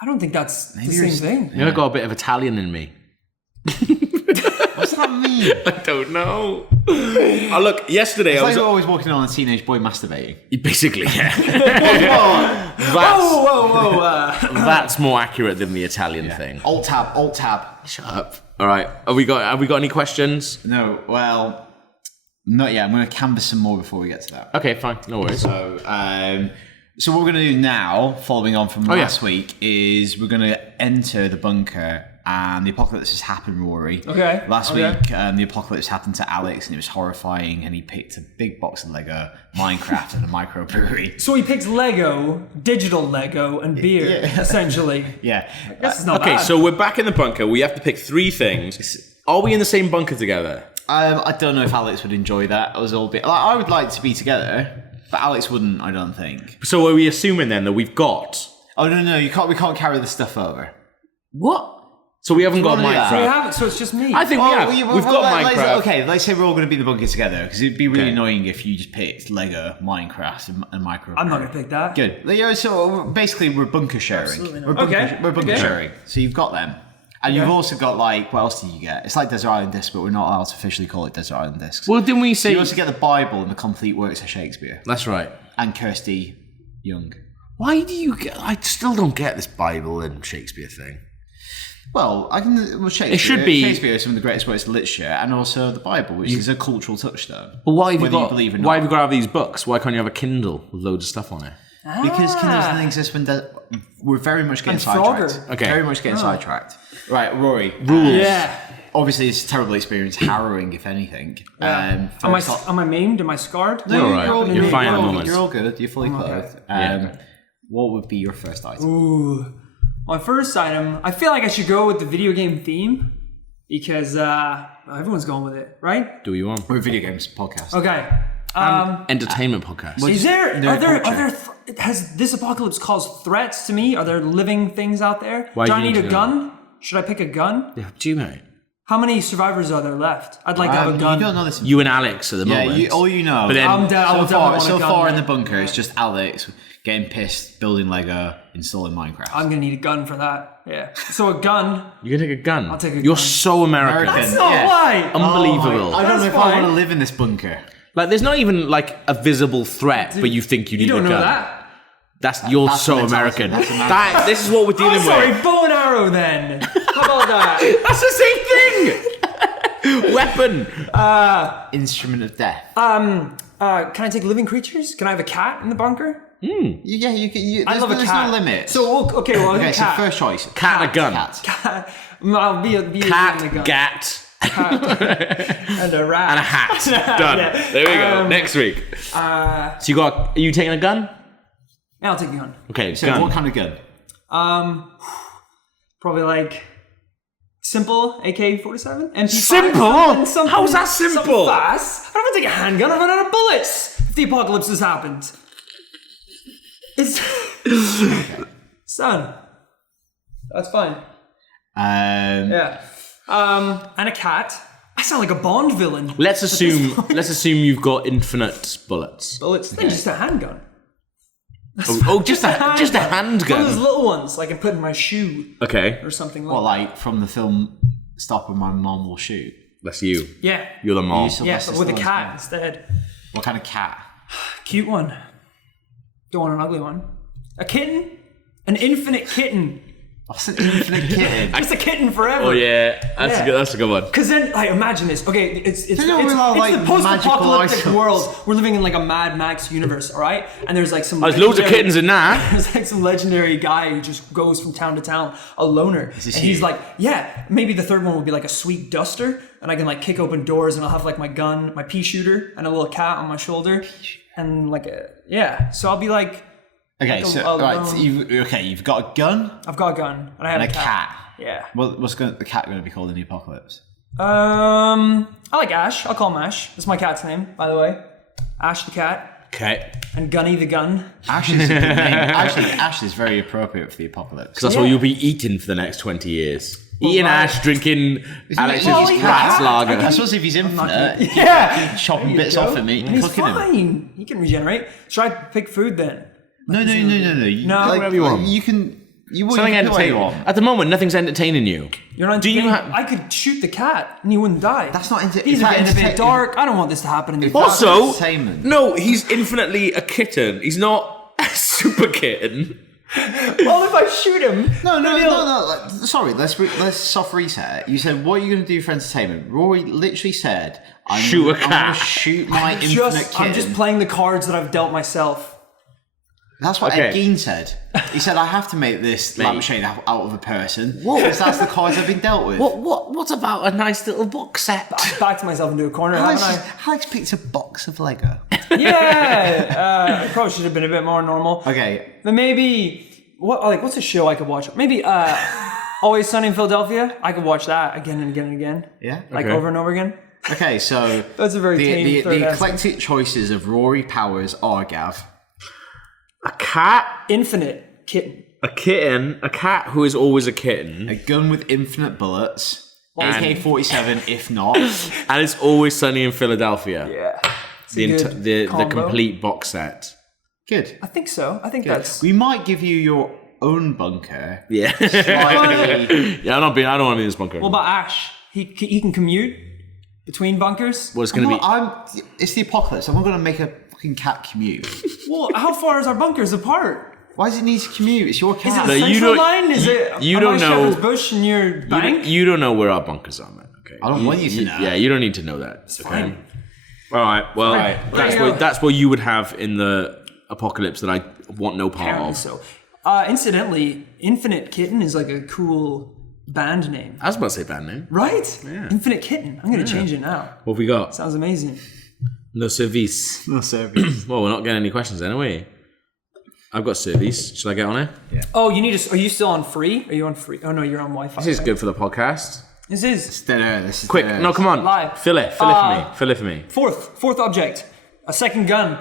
I don't think that's the you're same thing. You know, I got a bit of Italian in me. What's that mean? I don't know. Oh, look, yesterday It's I like was you're always walking on a teenage boy masturbating. basically, yeah. Whoa! That's more accurate than the Italian thing. Alt tab. Shut up. All right, have we got any questions? No, well, not yet. I'm going to canvas some more before we get to that. Okay, fine, no worries. So what we're going to do now, following on from last week, is we're going to enter the bunker. And the apocalypse has happened, Rory. Okay. Last week, the apocalypse happened to Alex, and it was horrifying. And he picked a big box of Lego, Minecraft, and a microbrewery. So he picks Lego, digital Lego, and beer, essentially. Yeah. I guess it's not Okay, bad. so we're back in the bunker. We have to pick 3 things. Are we in the same bunker together? I don't know if Alex would enjoy that. It was all bit. Like, I would like to be together, but Alex wouldn't. I don't think. So are we assuming then that we've got... Oh no, you can't. We can't carry the stuff over. What? So we haven't got wanna do that? So we Minecraft. haven't, so it's just me. I think we have. We've got Minecraft. Okay, let's say we're all going to be in the bunker together because it'd be really annoying if you just picked Lego, Minecraft, and microbrewery. I'm not going to pick that. Good. Yeah, so basically we're bunker sharing. Absolutely not. We're bunker Okay. sharing. So you've got them. And you've also got what else do you get? It's like Desert Island Discs, but we're not allowed to officially call it Desert Island Discs. Well, didn't we say... You also get the Bible and the complete works of Shakespeare. That's right. And Kirsty Young. Why do you get... I still don't get this Bible and Shakespeare thing. Well, Shakespeare. It should be... Shakespeare is some of the greatest works of literature, and also the Bible, which is a cultural touchstone. Well, why have you Whether you got... believe or Why not. have you got to have these books? Why can't you have a Kindle with loads of stuff on it? Because Kindles didn't exist when we're very much getting And sidetracked. Frogger. Okay. Very much getting sidetracked. Right, Rory. Yeah. Obviously, it's a terrible experience, harrowing, if anything. Am I maimed? Am I scarred? No, You're all right. You're fine at the moment. You're all good. You're fully clothed. Yeah. What would be your first item? Ooh. My first item, I feel like I should go with the video game theme because everyone's going with it, right? Do you want? We're a video games podcast. Okay. Entertainment podcast. Is there? nerd Are there? culture. Has this apocalypse caused threats to me? Are there living things out there? Why Do do I you need need a to gun? Should I pick a gun? Yeah, do you, mate? How many survivors are there left? I'd like to have a gun. You don't know this. You and Alex at the moment. Yeah, all you know. But then- I'm down. so I'll far, definitely so want a gun, far in man. the bunker, it's just Alex getting pissed, building Lego, installing Minecraft. I'm gonna need a gun for that. Yeah. So a gun. You're going to take a gun? I'll take a You're gun. so American. That's not Yeah. why. Unbelievable. I don't know That's if I fine. want to live in this bunker. Like, there's not even, like, a visible threat, but you think you need You don't a know gun. that. You're That's so the mentality. American. That's the mentality. This is what we're dealing Oh, sorry, with. bow and arrow then. How about that? That's the same thing. Weapon. Instrument of death. Can I take living creatures? Can I have a cat in the bunker? Yeah, you can. I love a there's cat. no limit. So okay, well, okay, a so cat. first choice. Cat and a gun. Cat. I'll be a Cat, gun. gat, And a rat. and a hat. Done. Yeah. There we go. Next week. So are you taking a gun? Yeah, I'll take a gun. Okay, So gun. what kind of gun? Probably like simple AK-47. MP5. Simple? Something- How's that simple? Something fast. I don't want to take a handgun. I run out of bullets. If the apocalypse has happened. It's son. That's fine. Yeah. And a cat. I sound like a Bond villain. Let's assume you've got infinite bullets. Bullets. Then just a handgun. Just a One of those handgun. little ones I can put in my shoe Okay, or something like What, that. like from the film Stop When My Mom Will Shoot? that's you. Yeah. You're the mom. Yeah, but with a Sylvester cat Stallone's instead. What kind of cat? Cute one. Don't want an ugly one. A kitten? An infinite kitten. What's an infinite kitten? Just a kitten forever. Oh yeah, that's Yeah. a good. That's a good one. Because then, like, imagine this. Okay, it's They don't allow, like, the post-apocalyptic magical world. We're living in like a Mad Max universe, all right? And there's like some. There's loads of legendary- kittens in that. There's like some legendary guy who just goes from town to town, a loner. And this he's you? like, yeah, maybe the third one will be like a sweet duster, and I can like kick open doors, and I'll have like my gun, my pea shooter, and a little cat on my shoulder, and like So I'll be like, Okay, Like so a- right, so you've got a gun I've got a gun, and I have and a cat. Yeah. What's the cat going to be called in the apocalypse? I like Ash. I'll call him Ash. That's my cat's name, by the way. Ash the cat. Okay. And Gunny the gun. Ash is a good name. Actually, Ash is very appropriate for the apocalypse. Because that's what you'll be eating for the next 20 years. Eating right. Ash, drinking Alex's Well, yeah. Rat's lager. I suppose if he's infinite, Yeah. chopping bits off him, eating, He's cooking him. fine. He can regenerate. Should I pick food then? No. You, No, whatever you want. You can. You Something you can do what you entertaining. want. At the moment, nothing's entertaining you. You're not Do you entertaining- ha- I could shoot the cat and he wouldn't die. That's not These is are that getting a bit entertain- dark. I don't want this to happen in the Also, entertainment. no, he's infinitely a kitten. He's not a super kitten. Well, if I shoot him, No. maybe he'll- Like, sorry, let's soft reset. You said, what are you going to do for entertainment? Rory literally said, Shoot a I'm going cat. to shoot my infinite kitten. I'm just playing the cards that I've dealt myself. That's what Okay. Ed Gein said. He said, I have to make this Mate. lampshade out of a person. Because that's the cards I've been dealt with. What about a nice little box set? I backed myself into a corner, haven't Alex picked a box of Lego. I? Yeah. I probably should have been a bit more normal. Okay. Then maybe what's a show I could watch? Maybe Always Sunny in Philadelphia. I could watch that again and again and again. Yeah. Like Okay. over and over again. Okay, so That's a very tame the third aspect. eclectic choices of Rory Powers are, Gav. A cat, Infinite kitten. a kitten, a cat who is always a kitten, A gun with infinite bullets. AK-47, if not. and it's always sunny in Philadelphia. Yeah. The complete box set. Good. I think so. I think that's. We might give you your own bunker. Yeah. Slightly. Yeah, I don't want to be in this bunker. What about Ash? He can commute between bunkers. What's going to be? It's the apocalypse. I'm not going to make a fucking cat commute. Well, how far is our bunkers apart? Why does it need to commute? It's your Is cat. it No, a you central don't- line? Is it? you am don't I know- Shepherd's Bush and your bank? You don't know where our bunkers are, man. Okay. I don't want you to know. Yeah, you don't need to know that. It's fine. All right. Well, Right. that's what you would have in the apocalypse that I want no part Apparently of. so. Incidentally, Infinite Kitten is like a cool band name, I was about to say band name. right? Yeah. Infinite Kitten. I'm gonna change it now. What have we got? Sounds amazing. No service. No service. Well, we're not getting any questions then, are we? I've got service. Should I get on it? Oh, you need to. Are you still on free? Are you on free? Oh no, you're on Wi-Fi. This is right? good for the podcast. This is This is Quick, dead. no, come on. Live. Fill it for me. Fill it for me. fourth object. A second gun.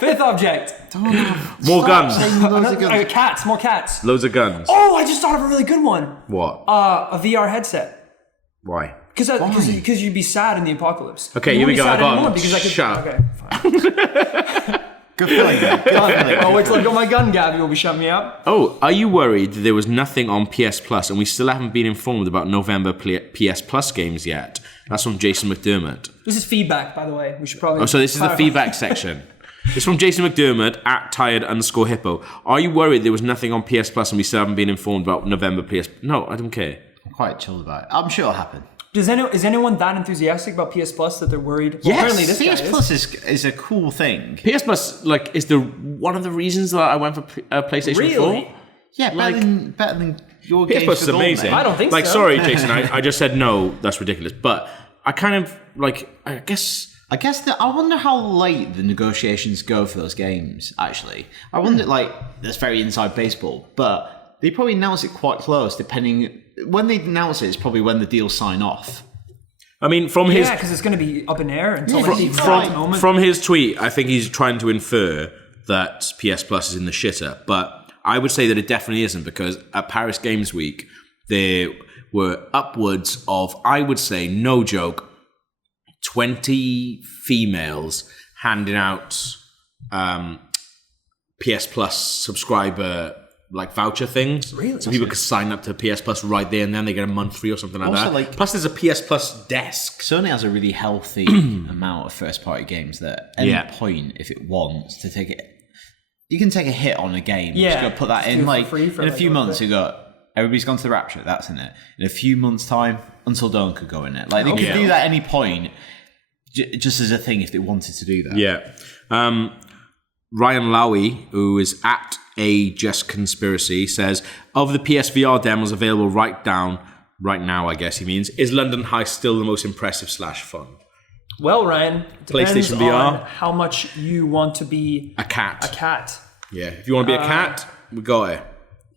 Fifth object. More guns. Loads of guns. Cats. More cats. Loads of guns. Oh, I just thought of a really good one. What? A VR headset. Why? Because you'd be sad in the apocalypse. Okay, You here we won't be go, I sad got anymore him. because I could. Shut up. Okay, fine. Good feeling, man. Good feeling. Oh, wait till I got my gun, Gabby will be shutting me up. Oh, are you worried that there was nothing on PS Plus and we still haven't been informed about November PS Plus games yet? That's from Jason McDermott. This is feedback, by the way. We should probably. Oh, so this is the clarify. feedback section. It's from Jason McDermott at tired_hippo. Are you worried there was nothing on PS Plus and we still haven't been informed about November PS? No, I don't care. I'm quite chilled about it. I'm sure it'll happen. Is anyone that enthusiastic about PS Plus that they're worried? Well, Yes. apparently this guy PS is. Plus is a cool thing. PS Plus, like, is the one of the reasons that I went for PlayStation 4. Really? Yeah, Like- better than your PS games Plus for is gold, amazing. mate. I don't think like, so. sorry, Jason, I just said no, that's ridiculous. But I kind of, like, I guess... I guess that I wonder how late the negotiations go for those games. Actually, I wonder. Like, that's very inside baseball, but they probably announce it quite close. Depending when they announce it, it's probably when the deals sign off. I mean, from his... Yeah, because it's going to be up in air until Yeah, like the exact moment. From his tweet, I think he's trying to infer that PS Plus is in the shitter, but I would say that it definitely isn't, because at Paris Games Week, there were upwards of, I would say, no joke, 20 females handing out PS Plus subscriber like voucher things. Really? So people could sign up to PS Plus right there and then they get a month free or something like Also, that. like- Plus there's a PS Plus desk. Sony has a really healthy amount of first-party games that at any Yeah. point, if it wants to take it, you can take a hit on a game. Yeah. Just go put that Just do it in. for Like free for in a like few a little months, bit. you go. Everybody's gone to the Rapture. That's in it. In a few months' time, Until Dawn could go in it. Like they could Yeah. do that at any point, just as a thing if they wanted to do that. Yeah. Ryan Lowy, who is at a Just Conspiracy, says, of the PSVR demos available right now, I guess he means, is London Heist still the most impressive / fun? Well, Ryan, it depends PlayStation VR. on how much you want to be A cat. a cat. Yeah. If you want to be a cat, we got it.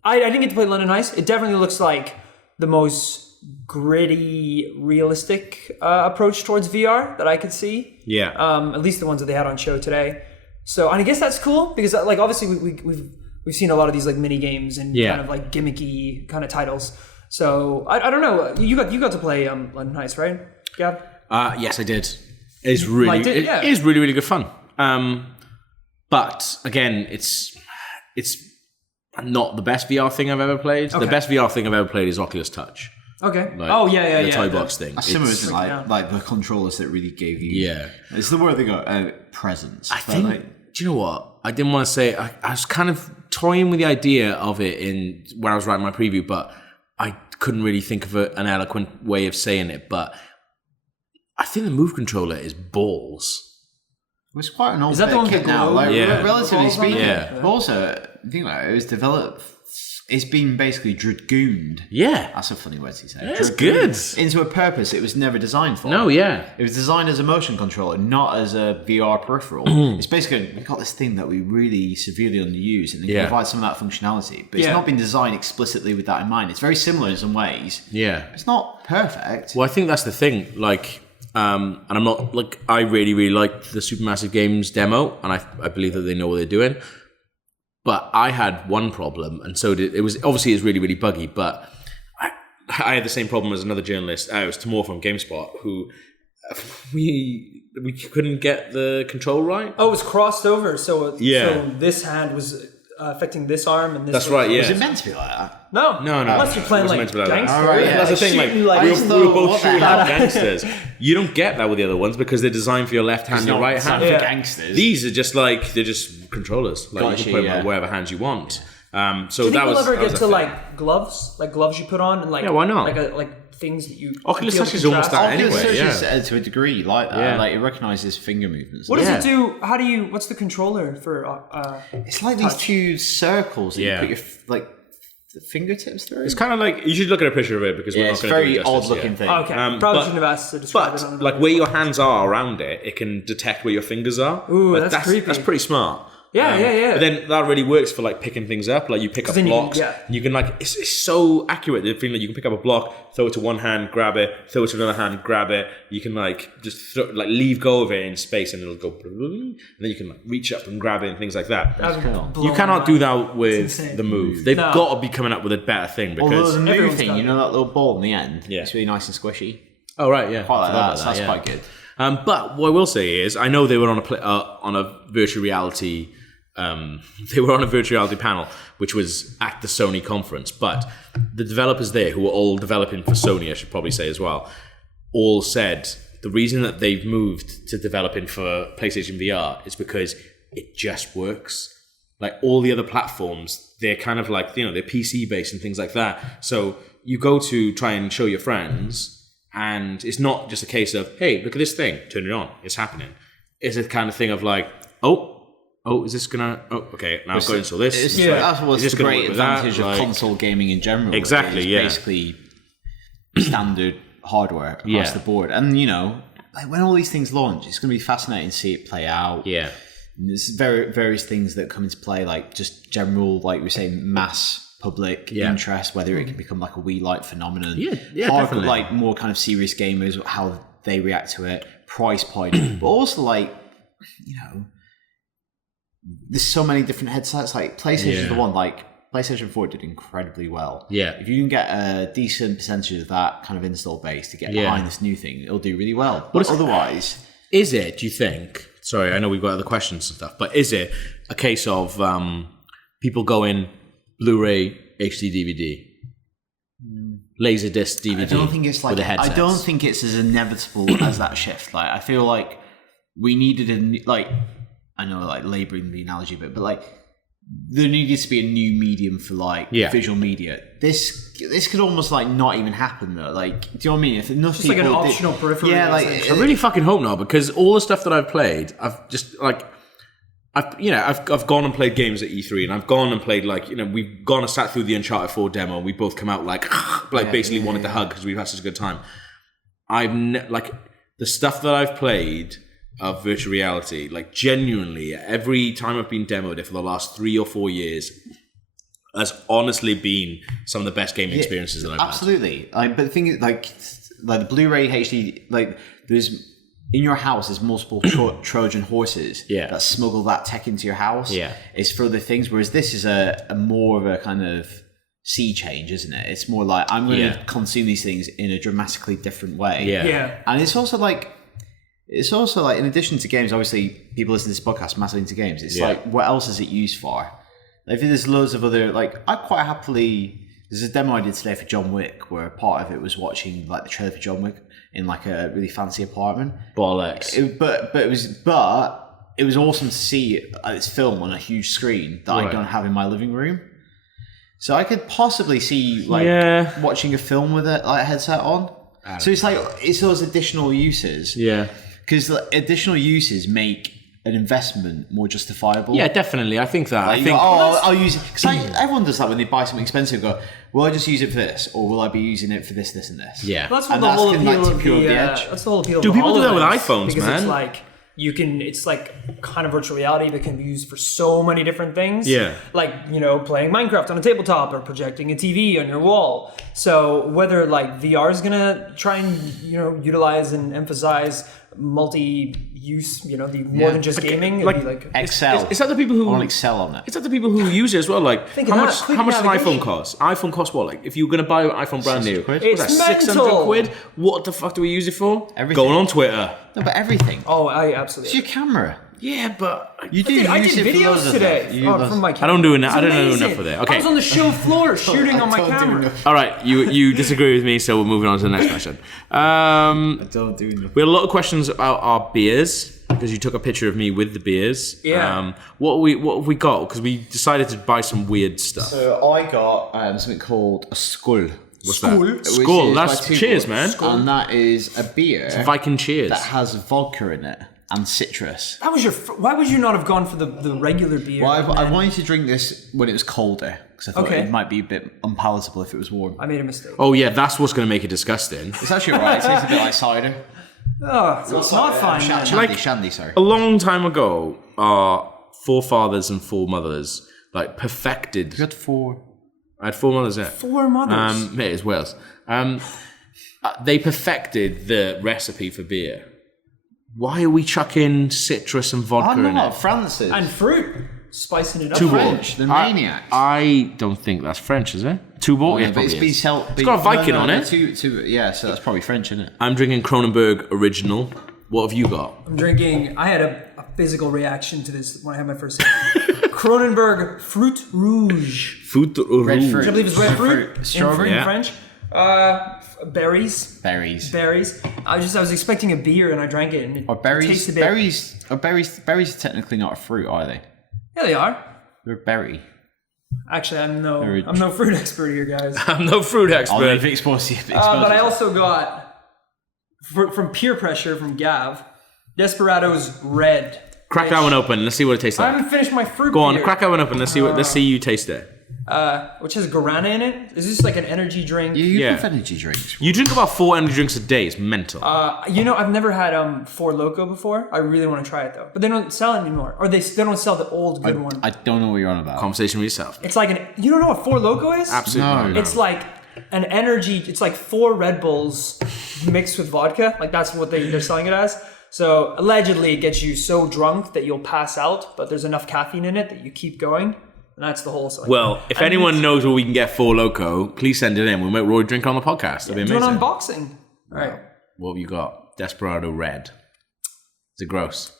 I didn't get to play London Heist. It definitely looks like the most gritty, realistic approach towards VR that I could see. Yeah. At least the ones that they had on show today. So, and I guess that's cool because, like, obviously we've seen a lot of these like mini games and kind of like gimmicky kind of titles. So I don't know. You got to play London Heist, right, Gab? Yes, I did. It's really it is really, really good fun. But again, it's not the best VR thing I've ever played. Okay. The best VR thing I've ever played is Oculus Touch. Okay. Like, the toy box thing. Similar to like the controllers that really gave you. Yeah. It's the word they got, presence. I think. Do you know what? I didn't want to say. I was kind of toying with the idea of it when I was writing my preview, but I couldn't really think of an eloquent way of saying it. But I think the Move controller is balls. It was quite an old kit now, relatively speaking. Yeah. But also, think about it, it was developed. It's been basically dragooned. Yeah. That's a funny word to say. Yeah, it's good. Into a purpose it was never designed for. No, yeah. It was designed as a motion controller, not as a VR peripheral. It's basically, we've got this thing that we really severely underuse and it can provide some of that functionality. But it's not been designed explicitly with that in mind. It's very similar in some ways. Yeah. It's not perfect. Well, I think that's the thing. Like, and I'm not, like, I really, really liked the Supermassive Games demo, and I believe that they know what they're doing. But I had one problem, and so did it. Was obviously it's really, really buggy. But I had the same problem as another journalist. It was Timur from GameSpot, who we couldn't get the control right. Oh, it was crossed over. So this hand was affecting this arm, and this. That's right. Yeah. Was it meant to be like that? No. Unless you're playing like gangsters. That's the thing. Like, we were both shooting like gangsters. You don't get that with the other ones because they're designed for your left hand, your right hand. For gangsters. These are just like they're just controllers. Like you can put them on wherever hands you want. So that was. Do you ever get to like gloves you put on, and like why not? Like things that you. Oculus Touch is almost that anyway. Oculus Touch is to a degree like that. Yeah. Like it recognizes finger movements. What does it do? How do you? What's the controller for? It's like these two circles that you put your the fingertips through. It's kind of like you should look at a picture of it because we're not going to do it justice. It's a very odd looking thing. Oh, okay, probably shouldn't have asked to describe it. But like where your hands are around it, it can detect where your fingers are. Ooh, that's creepy. That's pretty smart. Yeah. But then that really works for like picking things up. Like you pick up blocks, and you can like it's so accurate. The feeling that you can pick up a block, throw it to one hand, grab it, throw it to another hand, grab it. You can like just leave go of it in space, and it'll go. And then you can like reach up and grab it and things like that. You cannot do that with the Move. They've got to be coming up with a better thing because although the Move thing, you know that little ball in the end, it's really nice and squishy. Oh right, yeah, Quite like that. So that's quite good. But what I will say is, I know they were on a virtual reality. They were on a virtual reality panel, which was at the Sony conference. But the developers there, who were all developing for Sony, I should probably say as well, all said the reason that they've moved to developing for PlayStation VR is because it just works. Like all the other platforms, they're kind of like, they're PC based and things like that. So you go to try and show your friends, and it's not just a case of, hey, look at this thing, turn it on, it's happening. It's a kind of thing of like, is this gonna? Oh, okay. Now I've got to install this. That's what's the great advantage of console gaming in general. Exactly. Basically, standard hardware across the board, and like when all these things launch, it's going to be fascinating to see it play out. Yeah. And there's various things that come into play, like just general, like we were saying, mass public interest, whether it can become like a Wii-like phenomenon. Yeah, definitely. Like more kind of serious gamers, how they react to it, price point, but also like there's so many different headsets. Like PlayStation's the one. Like PlayStation 4 did incredibly well. Yeah. If you can get a decent percentage of that kind of install base to get behind this new thing, it'll do really well. But otherwise, is it? Do you think? Sorry, I know we've got other questions and stuff, but is it a case of people going Blu-ray, HD DVD, Laserdisc DVD? I don't think it's like. I don't think it's as inevitable as that shift. Like I feel like we needed I know, like, labouring the analogy a bit, but, like, there needed to be a new medium for, like, visual media. This could almost, like, not even happen, though. Like, do you know what I mean? If enough people... It's like an optional peripheral. Yeah, like... I really fucking hope not, because all the stuff that I've played, I've just, like... I've gone and played games at E3, and I've gone and played, like, we've gone and sat through the Uncharted 4 demo, and we both come out, like basically wanted to hug because we've had such a good time. The stuff that I've played... of virtual reality, like genuinely every time I've been demoed it for the last 3 or 4 years, has honestly been some of the best gaming experiences that I've had. Absolutely. But the thing is, like the Blu-ray HD, like there's in your house, there's multiple Trojan horses that smuggle that tech into your house. Yeah. It's for other things, whereas this is a more of a kind of sea change, isn't it? It's more like I'm going to consume these things in a dramatically different way. Yeah. And it's also like in addition to games, obviously people listen to this podcast massively into games. It's like, what else is it used for? Like, there's loads of other, like, I quite happily, there's a demo I did today for John Wick where part of it was watching like the trailer for John Wick in like a really fancy apartment. Bollocks. But it was awesome to see this film on a huge screen that I don't have in my living room. So I could possibly see like watching a film with a headset on. So it's like it's those additional uses. Yeah. Because additional uses make an investment more justifiable. Yeah, definitely. I think that. Like, I'll use it. Because everyone does that when they buy something expensive. Go, will I just use it for this? Or will I be using it for this, this, and this? Yeah. That's what the whole appeal of the edge. That's the whole appeal of the people do that with HoloLens, iPhones, because man. it's like it's like kind of virtual reality that can be used for so many different things. Yeah. Like, you know, playing Minecraft on a tabletop or projecting a TV on your wall. So whether like VR is gonna try and, you know, utilize and emphasize multi-use, you know, the more than just gaming, like, it'd be like Excel. It's like the people who I want Excel on it. It's like the people who use it as well. Like, how much quick does an iPhone navigation. cost? iPhone costs what? Like, if you're going to buy an iPhone brand new, quid? what's It's that, 600 mental. quid? What the fuck do we use it for? Everything. Going on Twitter. No, but everything. oh, I It's absolutely. your camera. Yeah, but You do. I use did it for loads videos of today stuff. You from my I camera. don't do enough. It's I don't know amazing. enough of it. I Okay. was on the show floor shooting on my don't do camera. enough. All right, you disagree with me, so we're moving on to the next question. I don't do enough. We had a lot of questions about our beers because you took a picture of me with the beers. Yeah. What have we got? Because we decided to buy some weird stuff. So I got something called a Skull. What's Skull? that? which Skull. is That's by Two cheers, Brothers. man. And that is a beer Viking cheers. that has vodka in it and citrus. That was your. Why would you not have gone for the regular beer? Well, I and- wanted to drink this when it was colder because I thought Okay. it might be a bit unpalatable if it was warm. I made a mistake. Oh yeah, that's what's going to make it disgusting. It's actually alright. It tastes a bit like cider. Oh, it's not fine. then. Shandy, sorry. A long time ago, our forefathers and foremothers like perfected. Good for. I had 4 mothers. Yeah. 4 mothers. It is Wales. They perfected the recipe for beer. Why are we chucking citrus and vodka I'm in not it? Francis. And fruit, spicing it up. Tuborg. French, the maniacs. I don't think that's French, is it? Tuborg, yeah, Yeah, but it's probably been is. it's got a Viking on it. Yeah, so that's probably French, isn't it? I'm drinking Kronenberg Original. What have you got? I'm drinking. I had a physical reaction to this when I had my first sip. Kronenberg Fruit Rouge, Fruit Red Rouge. fruit. which I believe is red fruit. Strawberry? in Yeah. French. Berries. Berries. I was expecting a beer and I drank it and it Or berries. tasted a bit. Berries are technically not a fruit, are they? Yeah, they are. They're a berry. Actually, I'm no Very- fruit expert here, guys. I'm no fruit expert. But I also got from peer pressure from Gav, Desperados Red. Crack that one open. Let's see what it tastes I like. haven't finished my fruit. Go on, beer, crack that one open. Let's see you taste it. which has guarana in it. Is this like an energy drink? You Yeah. love energy drinks. You drink about 4 energy drinks a day. It's mental. You know, I've never had Four Loko before. I really want to try it though, but they don't sell it anymore, or they don't sell the old good one. I don't know what you're on about. Conversation with yourself. It's like you don't know what Four Loko is? Absolutely. No. It's like an energy. It's like 4 Red Bulls mixed with vodka. Like that's what they're selling it as. So allegedly, it gets you so drunk that you'll pass out, but there's enough caffeine in it that you keep going, and that's the whole. Well, if And anyone it's- knows where we can get 4 Loko, please send it in. We'll make Roy drink on the podcast. That'd be do an amazing. unboxing. All right. What have you got? Desperado Red. Is it gross?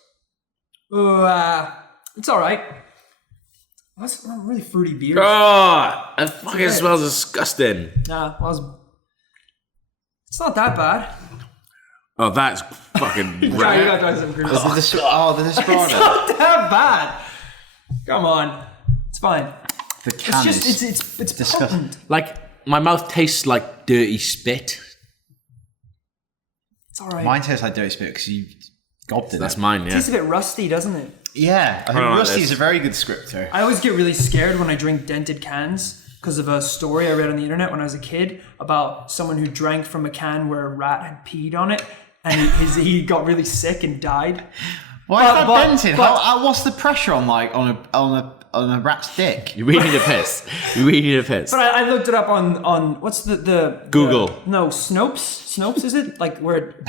It's all right. That's not really fruity beer. Oh, it fucking smells disgusting. Nah, it's not that bad. Oh, that's fucking Yeah, you red. gotta try some fruit. The It's Desperado. not that bad. Come on, it's fine. The It's can just is it's disgusting. potent. Like, my mouth tastes like dirty spit. It's all right. Mine tastes like dirty spit because you gobbled it. That's mine, yeah. It tastes a bit rusty, doesn't it? Yeah, I think don't like Rusty this. is a very good descriptor. I always get really scared when I drink dented cans because of a story I read on the internet when I was a kid about someone who drank from a can where a rat had peed on it, and he got really sick and died. Why is that but- dented? but- What's the pressure on like on a rat's dick. You really need a piss. You really need a piss. But I looked it up on what's the Google. No, Snopes is it? Like where it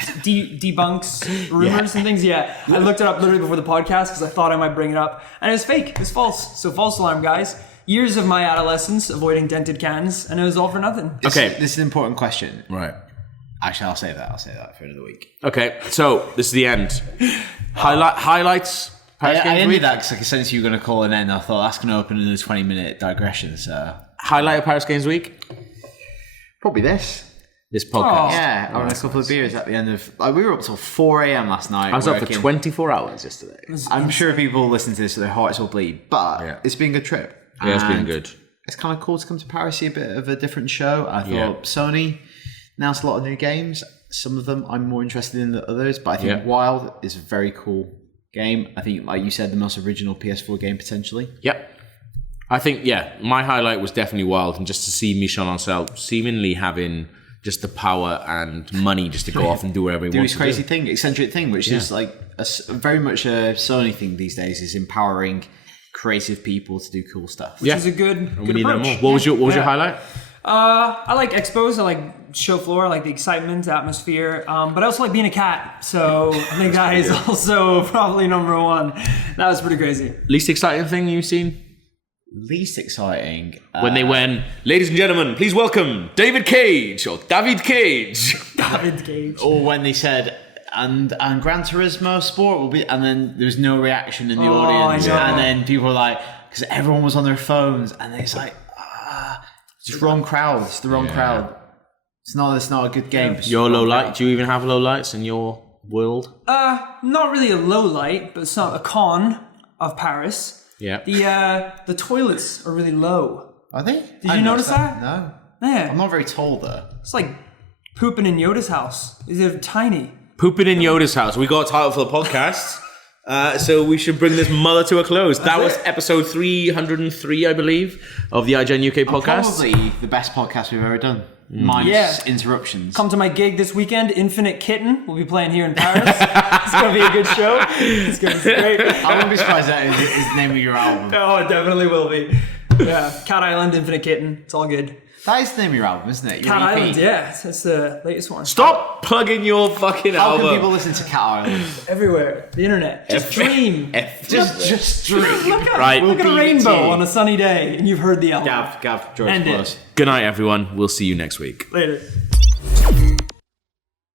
debunks rumors and things? Yeah. I looked it up literally before the podcast because I thought I might bring it up. And it was fake. It was false. So false alarm, guys. Years of my adolescence avoiding dented cans, and it was all for nothing. Okay. This is an important question. Right. Actually, I'll save that for another week. Okay, so this is the end. Highlights. Paris I Games ended Week? that because I could sense you were going to call an end. I thought that's going to open in a 20-minute digression. So Highlight of Paris Games Week? probably this. This podcast. Yeah, I had a couple of beers at the end of. We were up till 4 a.m. last night. I was up for working. 24 hours yesterday. I'm sure people listen to this, so their hearts will bleed. But Yeah. it's been a good trip. Yeah, it's been And good. It's kind of cool to come to Paris, see a bit of a different show. I thought Yeah. Sony announced a lot of new games. Some of them I'm more interested in than others, but I think Yeah. Wild is a very cool game. I think, like you said, the most original PS4 game potentially. Yep. I think, my highlight was definitely Wild, and just to see Michel Ancel seemingly having just the power and money just to go off and do whatever he Do wants his to crazy do. thing, eccentric thing, which is like very much a Sony thing these days, is empowering creative people to do cool stuff. Yeah. Which is a good We need that approach. more. What was your Yeah. highlight? I like expos. I like show floor. I like the excitement, atmosphere. But I also like being a cat. So I think that is also probably number one. That was pretty crazy. Least exciting thing you've seen? Least exciting. When they went, ladies and gentlemen, please welcome David Cage or David Cage. David Cage. Or when they said, and Gran Turismo Sport will be, and then there was no reaction in the audience, I know. and then people were like, because everyone was on their phones, and it's like, it's just wrong crowd. It's the wrong crowd. It's not a good game. It's Your the low wrong light? crowd. Do you even have low lights in your world? Not really a low light, but it's not a con of Paris. Yeah. The toilets are really low. Are they? Did you notice that? No. Yeah. I'm not very tall though. It's like pooping in Yoda's house. They're tiny. Pooping in Yoda's house. We got a title for the podcast. So we should bring this mother to a close. That was episode 303, I believe, of the IGN UK podcast. Probably the best podcast we've ever done. Minus interruptions. Come to my gig this weekend, Infinite Kitten. We'll be playing here in Paris. It's going to be a good show. It's going to be great. I wouldn't be surprised that is the name of your album. Oh, it definitely will be. Yeah, Cat Island, Infinite Kitten. It's all good. That is the name of your album, isn't it? Your Cat EP. Island, yeah. That's the latest one. Stop plugging your fucking How album. can people listen to Cat Island? Everywhere. The internet. Just dream. Just dream. Look at, Right. look at a We'll rainbow BBT. on a sunny day, and you've heard the album. Gav, George End it. Close. Good night, everyone. We'll see you next week. Later.